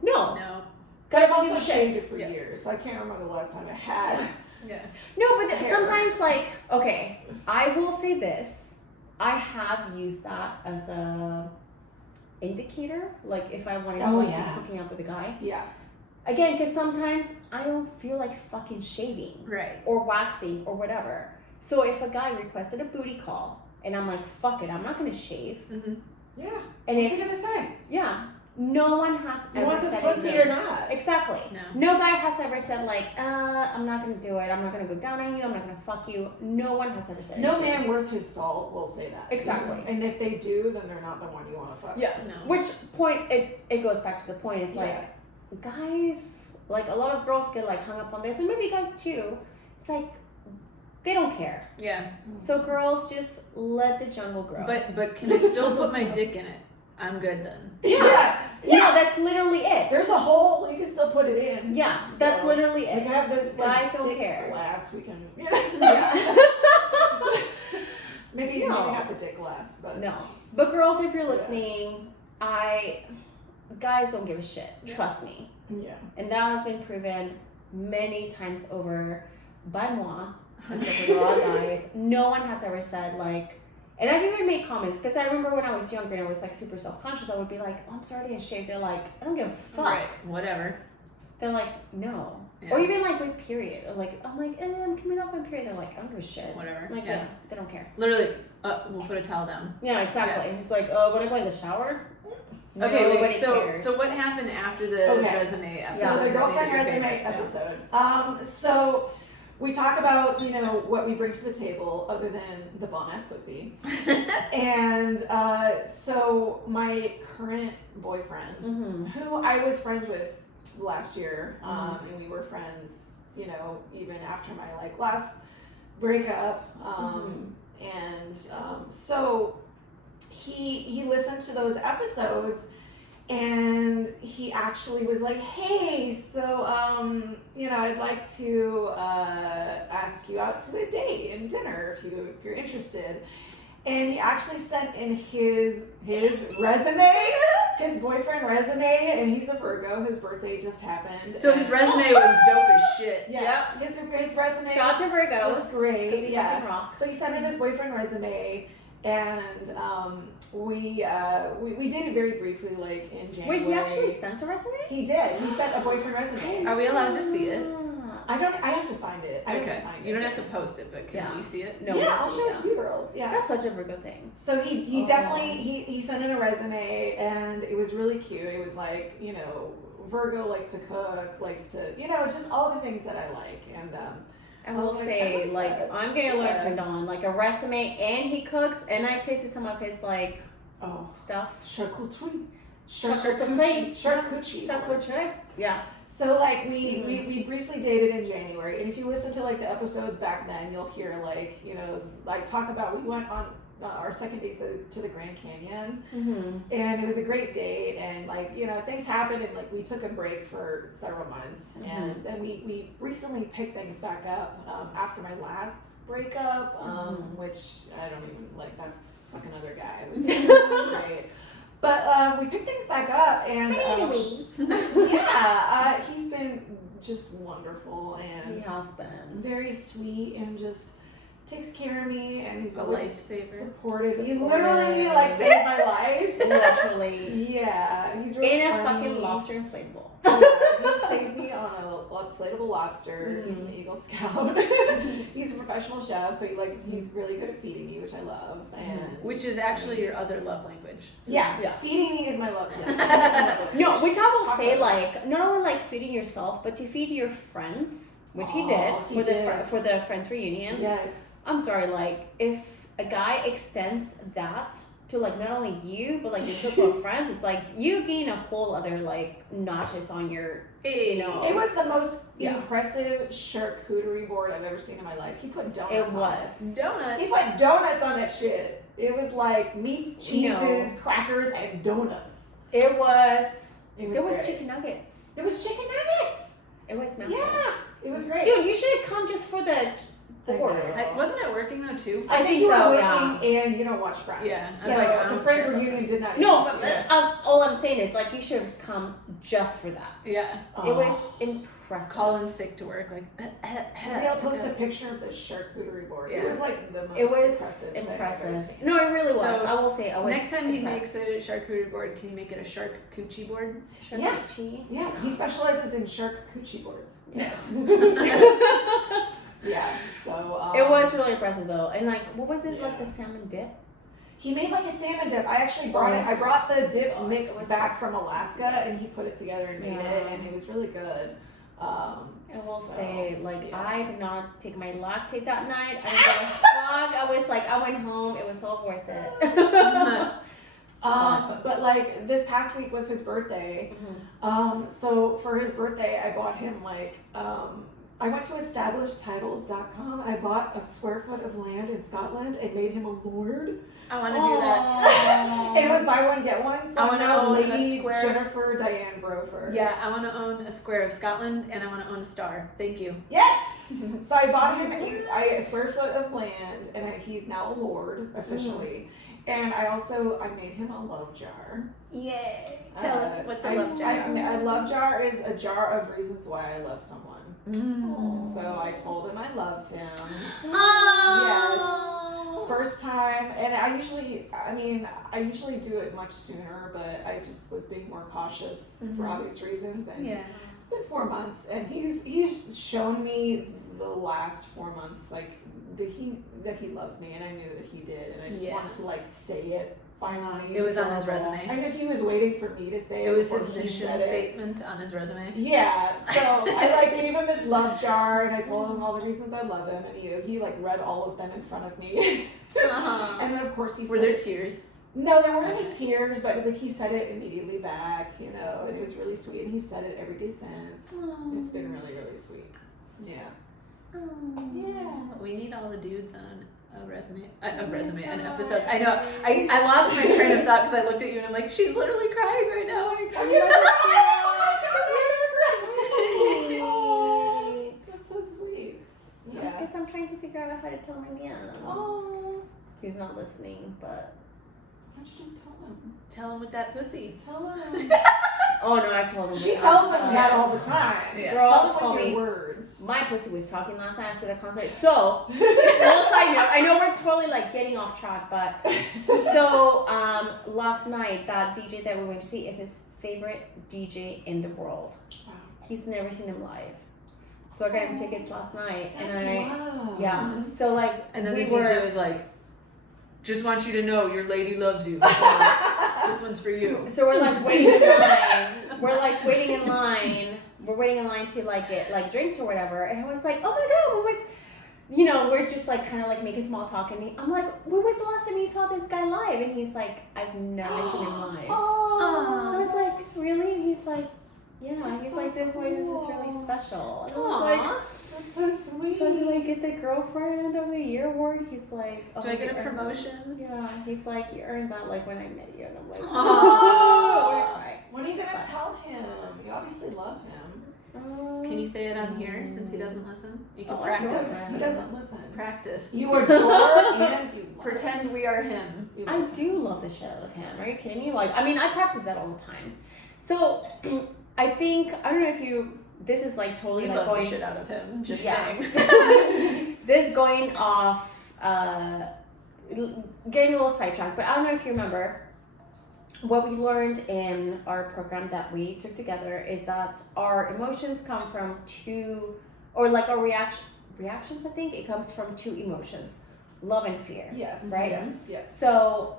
No. No. But I've Guys don't give also a shit. shaved it for Yeah. years, so I can't remember the last time I had. Yeah. No, but Hair. sometimes, like, okay, I will say this. I have used that as a indicator, like if I wanted to Oh, like, yeah. be hooking up with a guy. Yeah. Again, because sometimes I don't feel like fucking shaving Right. or waxing or whatever. So if a guy requested a booty call and I'm like, fuck it, I'm not gonna shave. Mm-hmm. Yeah. And What's if, he gonna say? yeah, no one has You ever want this said pussy anything. or not? Exactly. No. No guy has ever said like, I'm not gonna do it. I'm not gonna go down on you. I'm not gonna fuck you. No one has ever said No anything. man worth his salt will say that. Exactly. And if they do, then they're not the one you want to fuck. Yeah. No. Which point it goes back to the point. It's like Yeah. guys, like a lot of girls get like hung up on this, and maybe guys too. It's like they don't care. Yeah. So girls just let the jungle grow. But can I still put my dick in it? I'm good then. Yeah. no, that's literally it. There's a hole. You can still put it in. yeah, So, that's literally We it. can have this like, Guys don't dick care. glass. We can. Yeah. maybe No. not the dick glass, but No, but girls, if you're listening, guys don't give a shit. Yeah. Trust me. yeah. And that has been proven many times over by moi. Because we're all guys. No one has ever said like, and I've even made comments because I remember when I was younger and I was like super self-conscious. I would be like, oh, I'm sorry I didn't shave. They're like, I don't give a fuck. Right. Whatever. They're like, no. Yeah. Or even like with period. Or like, I'm like, I'm coming off my period. They're like, I don't give a shit. Whatever. Like, Yeah. they don't care. Literally, we'll put a towel down. Yeah, exactly. It's like, when I go in the shower. Okay, nobody wait, cares. so what happened after the Okay. resume episode? So the That girlfriend made it your resume favorite? episode. So we talk about what we bring to the table other than the bomb ass pussy, and so my current boyfriend, Mm-hmm. who I was friends with last year, and we were friends, even after my like last breakup, and so he listened to those episodes. And he actually was like, hey, so, I'd like to ask you out to a date and dinner if you're interested. And he actually sent in his resume, his boyfriend resume, and he's a Virgo. His birthday just happened. So his resume was dope as shit. Yeah, his resume Shots to Virgos. was great. Could be Yeah. fucking rock. So he sent in his boyfriend resume, and we did it very briefly, like in January. Wait, he actually sent a resume? He did. He sent a boyfriend resume. Are we allowed to see it? I have to find it. I have Okay. to find it. You don't have to post it, but can Yeah. we see it? No. Yeah, I'll we'll show see, it to you girls. Yeah. That's such a Virgo thing. So he Oh. definitely he sent in a resume, and it was really cute. It was like, Virgo likes to cook, likes to, just all the things that I like. And I will say, like, I'm getting a little turned on. Like, a resume, and he cooks, and I've tasted some of his, like, stuff. Charcuterie. Charcuterie. Yeah. So, like, we briefly dated in January, and if you listen to, like, the episodes back then, you'll hear, like, you know, like, talk about, we went on our second date to the Grand Canyon, and it was a great date, and, like, you know, things happened, and, like, we took a break for several months, and then we recently picked things back up after my last breakup, which I don't even like that fucking other guy. It was great. But we picked things back up, and he's been just wonderful and very sweet, and just takes care of me, and he's always supportive. He literally like saved my life. Literally. Yeah, he's really in a funny. fucking lobster inflatable. He saved me on a inflatable lobster. He's an Eagle Scout. He's a professional chef, so he's really good at feeding me, which I love. And which is actually your other love language. Yeah. Feeding me is my love language. No, which I will say, like, not only like feeding yourself, but to feed your friends, which he did for the friends reunion. Yes. I'm sorry, like, if a guy extends that to, like, not only you, but, like, your circle of friends, it's like you gain a whole other, like, notches on your, you know. It was the most impressive charcuterie board I've ever seen in my life. He put donuts on it. Donuts? He put donuts on that shit. It was like meats, cheeses, crackers, and donuts. There was great. chicken nuggets. There was chicken nuggets. It was massive. Yeah, it was great. Dude, you should have come just for the board. Wasn't it working though too? I think you were working and you don't watch Friends. Yeah. So the Friends reunion did not. No, but all I'm saying is, like, you should have come just for that. Yeah. It was impressive. Calling sick to work, like. Maybe I'll post a picture of the charcuterie board. Yeah. It was like the most impressive. No, it really was. So, I will say, I was next time impressed. he makes a charcuterie board, can you make it a charcuterie board? Charcuterie? Yeah, he specializes in charcuterie boards. Yes. Yeah, so it was really impressive though, and like, what was it, like the salmon dip? He made like a salmon dip. I actually brought it. I brought the dip mix back from Alaska, and he put it together and made it, and it was really good. I will say, like, I did not take my lactate that night. I didn't give a fuck. I was like, I went home. It was all worth it. But like this past week was his birthday. So for his birthday, I bought him like I went to establishedtitles.com. I bought a square foot of land in Scotland and made him a lord. I want to do that. And it was buy one get one. So I want to own Lady a square. Jennifer Diane Brofer. Yeah, I want to own a square of Scotland, and I want to own a star. Thank you. Yes. So I bought him a square foot of land, and he's now a lord officially. And I made him a love jar. Yay! Tell us what's a love jar. A love jar is a jar of reasons why I love someone. So I told him I loved him. Yes. First time, and I usually do it much sooner, but I just was being more cautious for obvious reasons. And it's been 4 months, and he's shown me the last 4 months like that he loves me, and I knew that he did, and I just wanted to like say it. Finally, it was on his resume. I knew he was waiting for me to say it. It was his mission statement on his resume. Yeah, so I like gave him this love jar, and I told him all the reasons I love him, and he like read all of them in front of me. And then of course he were there tears? No, there weren't any tears, but like he said it immediately back, and it was really sweet, and he said it every day since. It's been really, really sweet. Yeah. Yeah. We need all the dudes on an episode. I know. I lost my train of thought because I looked at you and I'm like, she's literally crying right now. That's so sweet. Yeah. I guess I'm trying to figure out how to tell him he's not listening, but why don't you just tell him? Tell him with that pussy. Tell him. Oh no, I told him. She tells him that all the time. Yeah. Girl, tell him with your words. My pussy was talking last night after the concert. So, little side note, I know we're totally like getting off track, but so last night that DJ that we went to see is his favorite DJ in the world. Wow. He's never seen him live. So I got him tickets last night, and So like, and then the DJ was like, "Just want you to know, your lady loves you. This one's for you." So we're like waiting in line. We're like waiting in line we're waiting in line to like get like drinks or whatever, and I was like, oh my god, when was, you know, we're just like kind of like making small talk, and I'm like, when was the last time you saw this guy live? And he's like, I've never seen him live. Oh, I was like, really? And he's like, yeah. That's He's so like, this is really special. And I was like, that's so sweet. so do I get the girlfriend of the year award? He's like, oh, do I get a promotion? Yeah. He's like, you earned that like when I met you, and I'm like, Oh. right. When are you gonna tell him? You obviously love him. Can you say it on here since he doesn't listen? You can Oh, practice. He doesn't listen. Practice. You adore and you love. Pretend we are him. I do love the shit out of him. Are you kidding me? Like, I mean, I practice that all the time. So, I think, I don't know if you, this is like totally We like love going, the shit out of him. Just Yeah. saying. this going off, getting a little sidetracked, but I don't know if you remember, what we learned in our program that we took together is that our emotions come from two, or like our reactions, I think, it comes from two emotions, love and fear. Yes. Right? Yes. So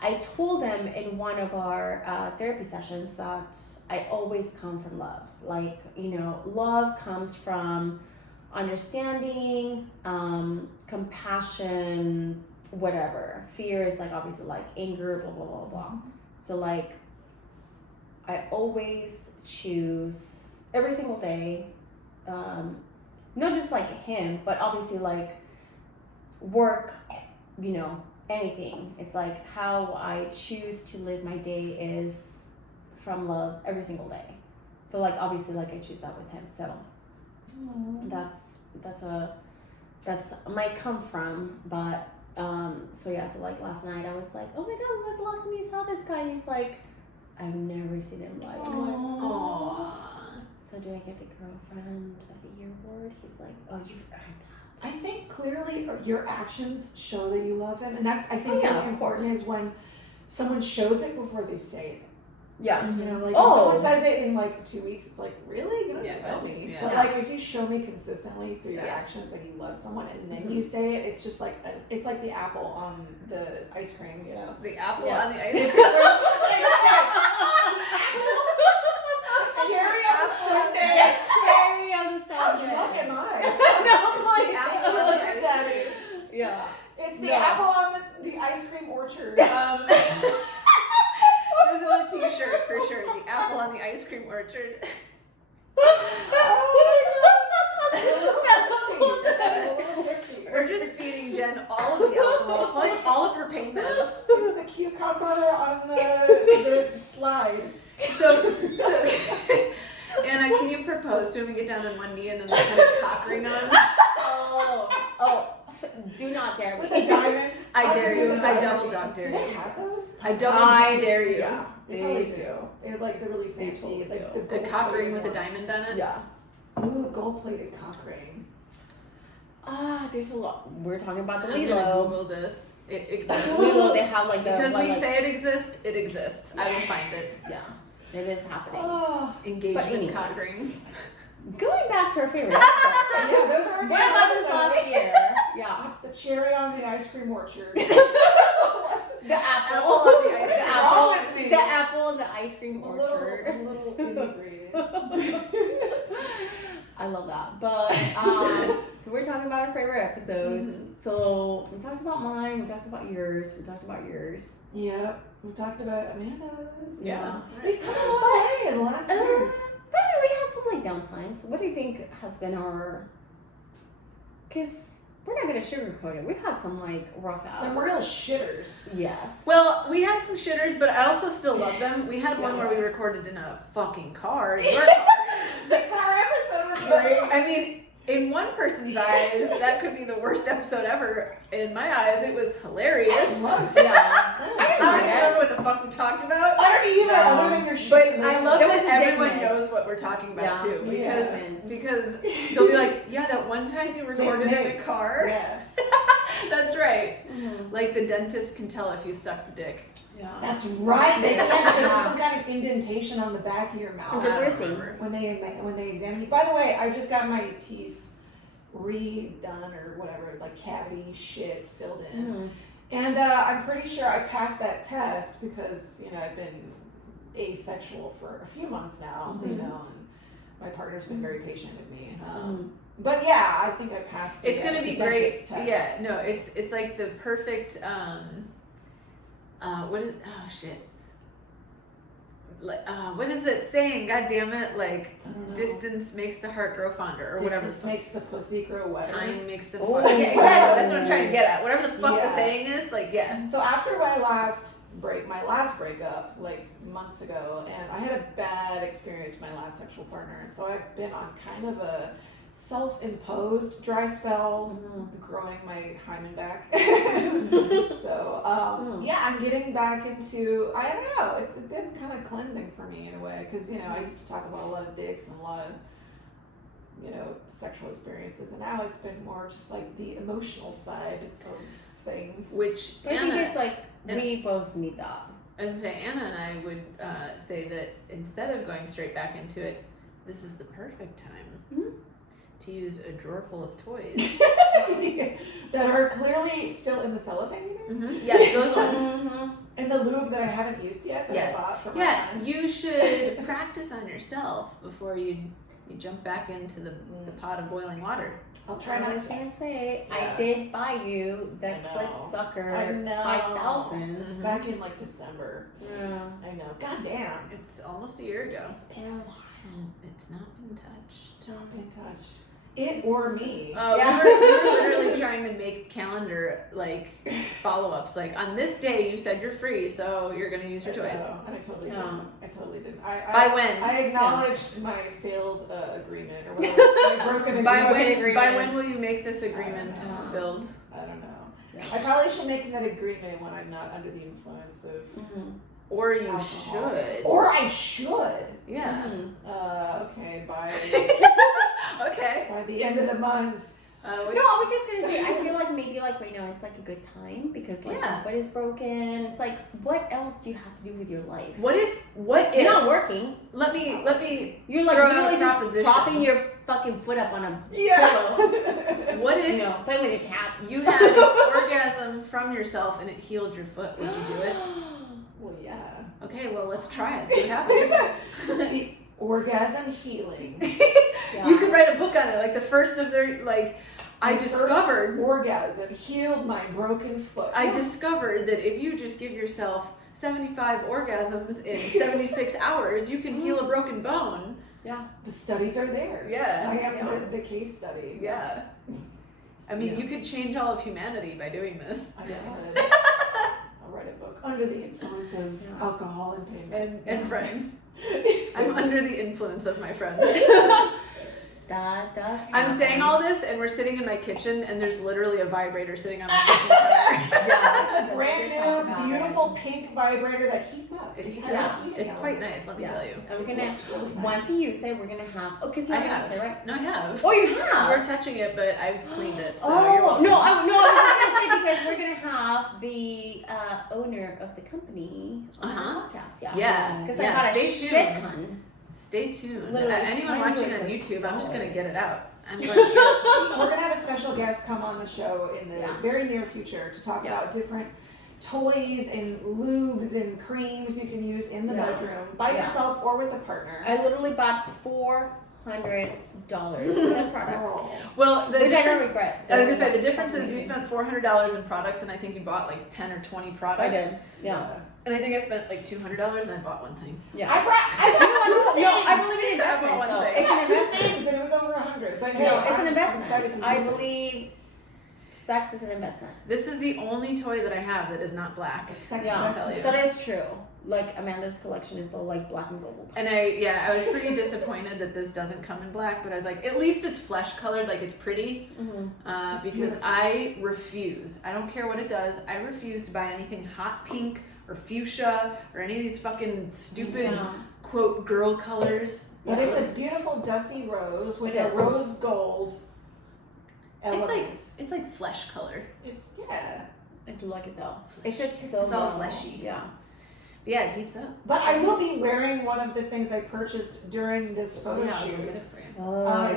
I told them in one of our therapy sessions that I always come from love. Like, you know, love comes from understanding, compassion, whatever. Fear is like obviously like anger, blah, blah, blah, blah. So like, I always choose every single day, not just like him, but obviously like work, you know, anything. It's like how I choose to live my day is from love every single day. So like obviously like I choose that with him. So that's my come from. But so yeah, so like last night I was like, oh my god, when was the last time you saw this guy? And he's like, I've never seen him live. I'm like, Aww. so do I get the girlfriend of the year award? He's like, oh, you've earned that. I think clearly your actions show that you love him, and that's I think Oh, yeah, really important is when someone shows it before they say it. Yeah. You know, like Oh. if someone says it in like 2 weeks, it's like, really? You don't Yeah, know me. yeah. But Yeah. like if you show me consistently through your Yeah. actions that you love someone and then you say it, it's just like it's like the apple on the ice cream, you know. The apple Yeah. on the ice cream. Cherry on the sundae. Cherry on the How sundae. drunk am I? No, I'm like, The apple on the ice Daddy. yeah. It's the No. apple on the ice cream orchard. This is a t-shirt for sure. The apple on the ice cream orchard. We're just feeding Jen all of the alcohol plus all of her pain meds. It's the cucumber on the slide. So Anna, can you propose to him and get down on one knee and then like kind of cock ring on? Oh, do not dare me. With a diamond. I dare you. the I diamond. double dog Do dare they you. have those? I double dare you. Yeah. They probably do. They have like the really They fancy, totally like do. the The cock ring gold-plated with a ones. diamond on it. Yeah. Ooh, gold-plated cock ring. There's a lot. We're talking about the I'm gonna Lilo. Google this. It exists. Lilo, they have like the Because one, we like, say it exists, it exists. I will find it. yeah, it is happening. Oh, Engagement anyways. cock ring. Going back to our favorite episode. yeah, those are our What about this favorite last episodes. year? Yeah. It's the cherry on the ice cream orchard. The apple. Apple on the ice The cream. apple. What's wrong with me? The apple and the ice cream A orchard. little integrated. I love that. But so we're talking about our favorite episodes. So we talked about mine. We talked about yours. We talked about yours. Yeah, we talked about Amanda's. Yeah. We've come a long way in the last year. But I mean, we had some like downtimes. What do you think has been our? Because we're not gonna sugarcoat it. We've had some like rough outs. Some real shitters. Yes. Well, we had some shitters, but I also still love them. We had one Yeah. where we recorded in a fucking car. The car episode was great. I mean, in one person's eyes, that could be the worst episode ever. In my eyes, it was hilarious. Yeah. I don't even remember what the fuck we talked about. I don't either, Yeah. other than your shit. But I love There that was a everyone big knows mix. what we're talking about Yeah. too. Yeah. Because they'll be like, yeah, that one time you recorded in a car. Yeah. That's right. Mhm. Like the dentist can tell if you suck the dick. Yeah. That's right. There's some kind of indentation on the back of your mouth It's a I don't piercing. remember. when they examine you. By the way, I just got my teeth redone or whatever, like cavity shit filled in. Mhm. And I'm pretty sure I passed that test because, you know, I've been asexual for a few months now, you Mhm. know, and my partner's been very patient with me. But yeah, I think I passed. It's gonna be the great. test. Yeah, no, it's like the perfect. What is? Oh shit. Like, what is it saying? God damn it! Like, distance makes the heart grow fonder, or whatever. Distance makes the pussy grow wetter. Time makes the. Oh. Yeah, exactly. That's what I'm trying to get at. Whatever the fuck the saying is, like, yeah. So after my last breakup, like months ago, and I had a bad experience with my last sexual partner, and so I've been on kind of a self-imposed dry spell, growing my hymen back. So yeah, I'm getting back into, I don't know, it's been kind of cleansing for me in a way, because I used to talk about a lot of dicks and a lot of sexual experiences, and now it's been more just like the emotional side of things. Which I think it's like we both need that. I was gonna say, Anna and I would say that instead of going straight back into it, this is the perfect time to use a drawer full of toys that are clearly still in the cellophane. Yes, those ones. And the lube that I haven't used yet that I bought from my friend. You should practice on yourself before you jump back into the pot of boiling water. I'll try not to. I was gonna say, I did buy you the clit sucker 5,000 back in like December. Yeah. I know. God damn. It's almost a year ago. It's been a while. It's not been touched. It's not been touched. It or me. We were literally trying to make calendar like follow-ups. Like, on this day you said you're free, so you're gonna use your toys. I totally didn't. I totally didn't. By when? I acknowledged my failed agreement or whatever. My broken agreement. By when will you make this agreement fulfilled? I don't know. Yeah. I probably should make that agreement when I'm not under the influence of or you alcohol. should. Or I should. Yeah. Okay, Okay. by the end of the month. No, I was just gonna say, I feel like maybe like right now it's like a good time because like your foot is broken. It's like, what else do you have to do with your life? What if you're not working? Let me You're like throw literally out a just proposition. propping your fucking foot up on a pillow. What if playing with your cats? you had an orgasm from yourself and it healed your foot? Would you do it? Well, yeah. Okay, well, let's try it. See what happens. The orgasm healing. You could write a book on it. Like, the first of their, like, I discovered orgasm healed my broken foot. I discovered that if you just give yourself 75 orgasms in 76 hours, you can heal a broken bone. Yeah. The studies are there. Yeah. I have the case study. Yeah. I mean, you could change all of humanity by doing this. I could. I'll write a book under the influence of alcohol and pain. And friends. I'm under the influence of my friends. That does happen. I'm saying all this, and we're sitting in my kitchen, and there's literally a vibrator sitting on my kitchen counter. Yes, a brand new, beautiful pink vibrator that heats up. It heats up. It's quite nice, let me tell you. And we're gonna, once you use it, we're gonna have, because you haven't used it, right? No, I have. Oh, you have? We're touching it, but I've cleaned it, so oh, you're welcome. No, I was gonna say, because we're gonna have the owner of the company on the podcast, Yeah. Because I got a shit ton. Stay tuned. Literally, anyone watching on YouTube, I'm just going to get it out. We're going to have a special guest come on the show in the very near future to talk about different toys and lubes and creams you can use in the bedroom by yourself or with a partner. I literally bought $400 for that product. Well, which I don't regret. I was going to say, the difference is you spent $400 in products, and I think you bought like 10 or 20 products. I did, And I think I spent like $200 and I bought one thing. Yeah. I bought two things. No, I believe in investment. I bought one thing. I got two things and it was over 100. But hey, no, it's an I'm investment. excited to use I it. believe sex is an investment. This is the only toy that I have that is not black. Sexiversary. That is true. Like Amanda's collection is all like black and gold. And I was pretty disappointed that this doesn't come in black, but I was like, at least it's flesh colored, like it's pretty. Because beautiful. I refuse. I don't care what it does. I refuse to buy anything hot pink or fuchsia or any of these fucking stupid quote girl colors. But it's a beautiful dusty rose with a rose gold element. It's like flesh color. It's I do like it though. Flesh. It's so so fleshy. Yeah. Yeah, it heats up. But I will be wearing one of the things I purchased during this photo shoot. It's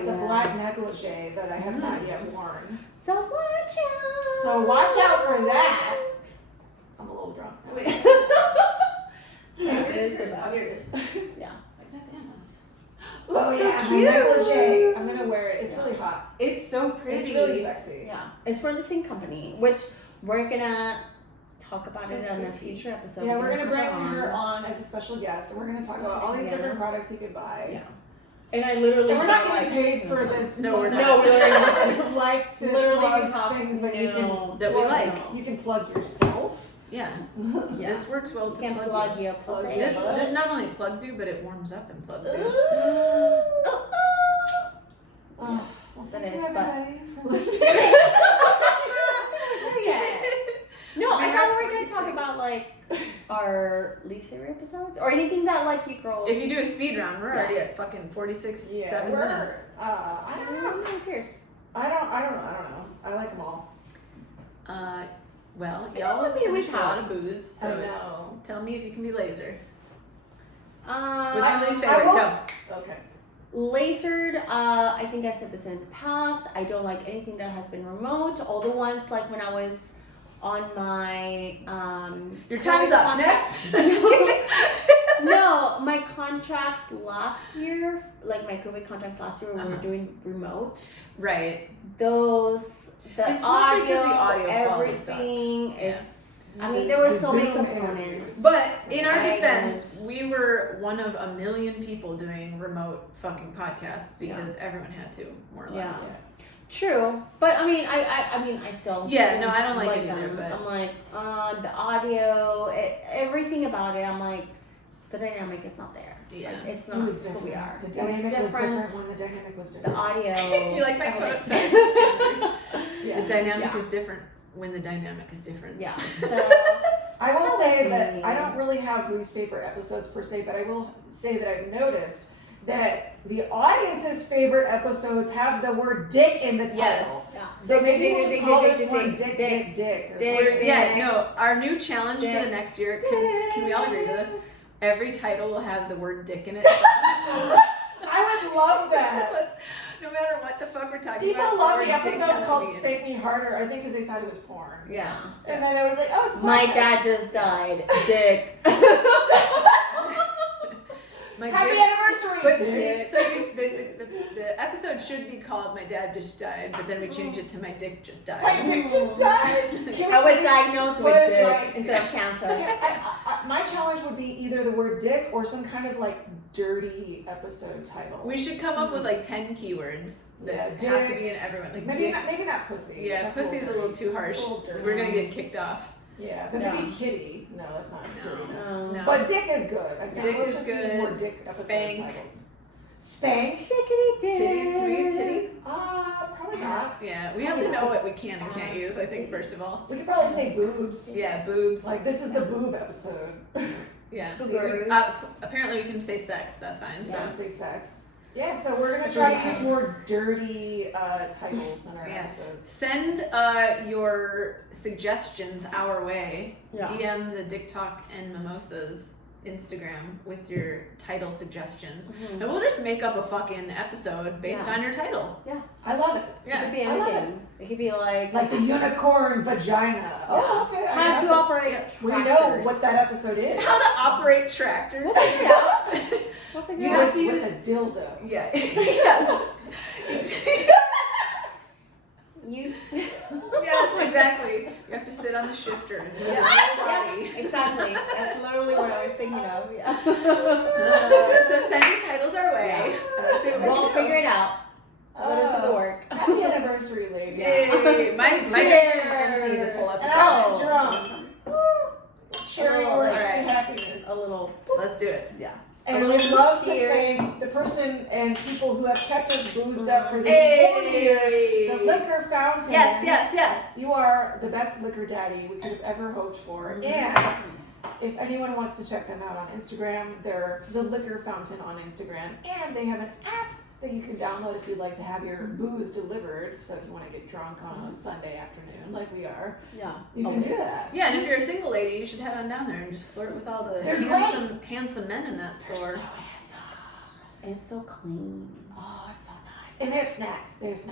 a black negligee that I have not yet worn. So watch out. So watch out for that. I'm a little drunk now. Wait. It is the best. Here it is. Yeah. I got the Anna's. Oh So yeah, cute. my negligee. I'm gonna wear it. It's really hot. It's so pretty. It's really sexy. Yeah, it's for the same company, which we're gonna talk about it on a future episode. Yeah, we're gonna have bring her her on as a special guest, and we're gonna talk about all these different products you could buy. Yeah, and I literally And we're not got, getting paid for this. No, we're not. No, we literally We not. just like to Literally plug have things that you can that we plug. like. You can plug yourself. Yeah. Yeah. This works well to Can't plug plug you. you. Plus This not only plugs you, but it warms up and plugs you. Well, that thank is, you but- everybody for listening. No, I We thought are we were gonna talk 46. about like our least favorite episodes or anything that like you girls. If you do a speed round, we're already at fucking 46, 7 minutes. I don't know. who cares? I don't know. I like them all. Well, I y'all know, have maybe we finished a lot of booze, I so know. tell me if you can be laser. Uh, What's your least I favorite? will Go. Okay. Lasered, I think I said this in the past. I don't like anything that has been remote. All the ones like when I was on my Your time's up. Next. No, my contracts last year, like my COVID contracts last year, we were Uh-huh. doing remote. Right. Those, the It's mostly 'cause audio, the audio quality everything. sucked. It's. I mean, there were so many Zoom components. interviews. But in our I defense, we were one of a million people doing remote fucking podcasts because everyone had to, more or less. Yeah. True, but I mean, I mean, I still. Yeah, no, I don't like it them. either, but- I'm like, the audio, everything about it. I'm like, the dynamic is not there. Yeah. Like, it's It not was who different. we are. The It dynamic was different. different when the dynamic was The different. audio. Do you like my quote? everything. Sorry, this is January. Yeah. The dynamic Yeah. is different when the dynamic is different. Yeah. So. I will That say was that me. I don't really have least favorite episodes per se, but I will say that I've noticed that the audience's favorite episodes have the word dick in the title. Yes. Yeah. So maybe we'll just call this dick, one dick, Dick, dick, Dick, or dick, something. Yeah, no, our new challenge for Dick. the next year, can we all agree to this? Every title will have the word dick in it. I would love that. No matter what the fuck we're talking People about. love word the dick episode has to called be in it. Spank Me Harder, I think because they thought it was porn. Yeah. And then I was like, oh, it's My podcast. dad just died. Dick. My Happy dick- anniversary, But Dick. so the episode should be called "My Dad Just Died," but then we change it to "My Dick Just Died." My dick just died. Can I we was diagnosed put, with dick like- instead of cancer. my challenge would be either the word dick or some kind of like dirty episode title. We should come up with like 10 keywords that Yeah, have to dick. be in everyone. Like maybe dick. not pussy. Yeah, That's pussy's a little dirty. too harsh. It's a little dirty. We're gonna get kicked off. Yeah, but No. maybe kitty. No, that's not dirty enough. No. But dick is good. I think Dick let's is just use good. more dick episode Spank. titles. Spank. Dickity dick. Titties, can we use titties? Probably not. Yeah, we have to know what we can and can't use, I think, first of all. We could probably say boobs. Yeah, boobs. Like this is the boob episode. Yeah. Boobers. Apparently we can say sex, that's fine. So. Don't say sex. Yeah, so we're gonna So try yeah. to use more dirty titles in our Yeah. episodes. Send your suggestions our way. Yeah. DM the Dick Talk and Mimosas Instagram with your title suggestions. Mhm. And we'll just make up a fucking episode based Yeah. on your title. I love it. It Yeah. could be I love anything. It could be like Like the unicorn vagina. Oh, okay. I how mean, to that's operate a- We tractors. know what that episode is. How to operate tractors. We'll figure it out. We'll figure You it have out. to use- with a dildo. Yeah. yes. Yes, exactly. You have to sit on the shifter and move your body. Exactly. That's literally what I was thinking of. Yeah. So send your titles our way. Let's see what we We'll can do. figure it out. Let us do the work. Happy anniversary, ladies. Yay! My drink's been empty this whole And episode. I'm drunk. Sharing Oh, our alright. happiness. A little. Let's do it. Yeah. And A we'd little love to cheers. thank the person and people who have kept us boozed up for this whole year. The Liquor Fountain. Yes. You are the best liquor daddy we could have ever hoped for. And if anyone wants to check them out on Instagram, they're the Liquor Fountain on Instagram. And they have an app that you can download if you'd like to have your booze delivered. So if you want to get drunk on a Sunday afternoon, like we are, Yeah. you can do that. Yeah, and if you're a single lady, you should head on down there and just flirt with all the They're handsome men in that They're store. so handsome. And it's so clean. Oh, it's so nice. And they have snacks. It's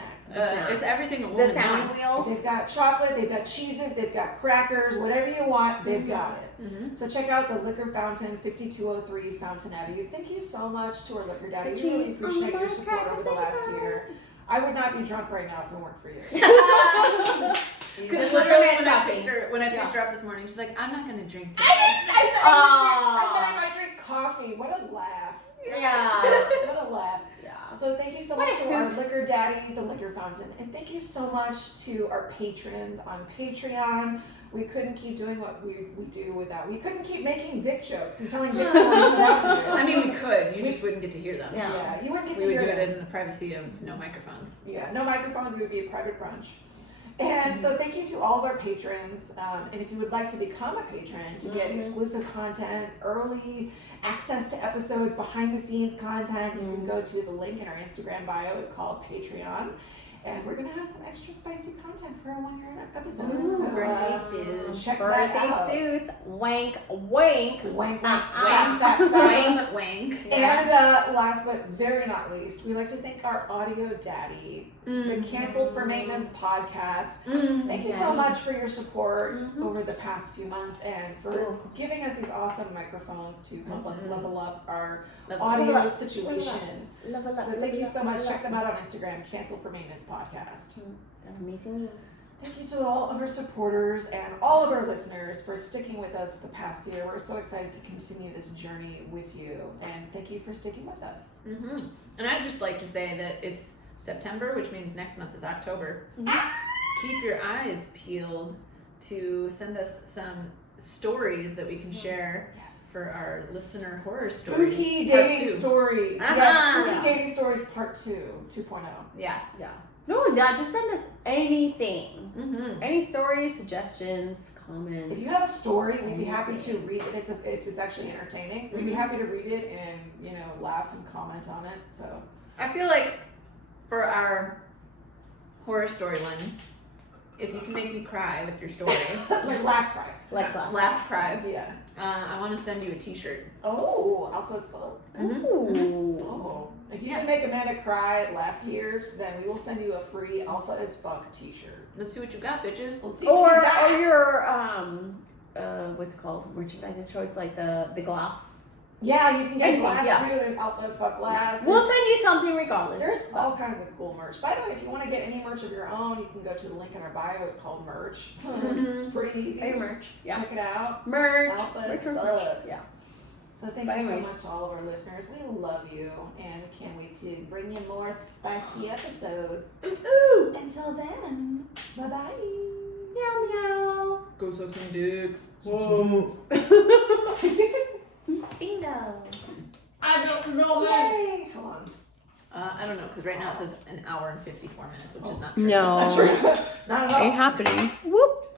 everything a The woman sound wants. wheel. They've got chocolate, they've got cheeses, they've got crackers, whatever you want, they've got it. Mm-hmm. So check out the Liquor Fountain, 5203 Fountain Avenue. Thank you so much to our Liquor Daddy. We really appreciate your support over the last year. I would not be drunk right now if it weren't for you. Because literally when I picked her up this morning, she's like, I'm not going to drink today. I said I might drink coffee. What a laugh. Yeah. What a laugh. Yeah. So thank you so much to our Liquor Daddy, the Liquor Fountain. And thank you so much to our patrons on Patreon. We couldn't keep doing what we do without. We couldn't keep making dick jokes and telling dick stories without you. I mean, we could. You just wouldn't get to hear them. Yeah. You wouldn't get We to would hear do them. it in the privacy of no microphones. Yeah, no microphones. It would be a private brunch. And so thank you to all of our patrons. And if you would like to become a patron to get exclusive content, early access to episodes, behind the scenes content, you can go to the link in our Instagram bio. It's called Patreon. And we're going to have some extra spicy content for our 1 year episode. Birthday suits. Check that out. Birthday suits. Wank, wank. Wank, Wank, wank. And last but very not least, we like to thank our audio daddy, the Canceled for Maintenance podcast. Thank you so much for your support over the past few months and for giving us these awesome microphones to help us level up our audio situation. So thank you so much. Check them out on Instagram, Canceled for Maintenance podcast. Amazing news. Thank you to all of our supporters and all of our listeners for sticking with us the past year. We're so excited to continue this journey with you, and thank you for sticking with us. And I'd just like to say that it's September, which means next month is October. Keep your eyes peeled to send us some stories that we can share for our listener horror stories. Spooky dating stories. Yes, spooky dating stories part 2.0. Yeah. No, just send us anything. Any stories, suggestions, comments. If you have a story, we'd be happy to read it. It's actually entertaining. We'd be happy to read it and laugh and comment on it. So I feel like for our horror story one, if you can make me cry with your story, like laugh cry. laugh cry. Yeah. I want to send you a T-shirt. Oh, Alpha as fuck. Ooh. Oh. If you can make Amanda cry, laugh tears, then we will send you a free Alpha as fuck T-shirt. Let's see what you got, bitches. We'll see what you got. Or your what's it called, merchandising choice, like the glass. Yeah, you can get Anything, glass yeah. too. There's Alpha as fuck glass. We'll send you something regardless. There's all kinds of cool merch. By the way, if you want to get any merch of your own, you can go to the link in our bio. It's called merch. It's pretty easy. Hey, merch. Yeah. Check it out. Merch. Alpha as Merch. fuck. Yeah. So thank you so much to all of our listeners. We love you, and we can't wait to bring you more spicy episodes. Ooh! Until then, bye-bye. Meow meow. Go suck some dicks. Whoa. Bingo. I don't know. Yay! Hold on. I don't know, because right now it says an hour and 54 minutes, which is not true. No. That's not true. Not at all. Ain't happening. Whoop.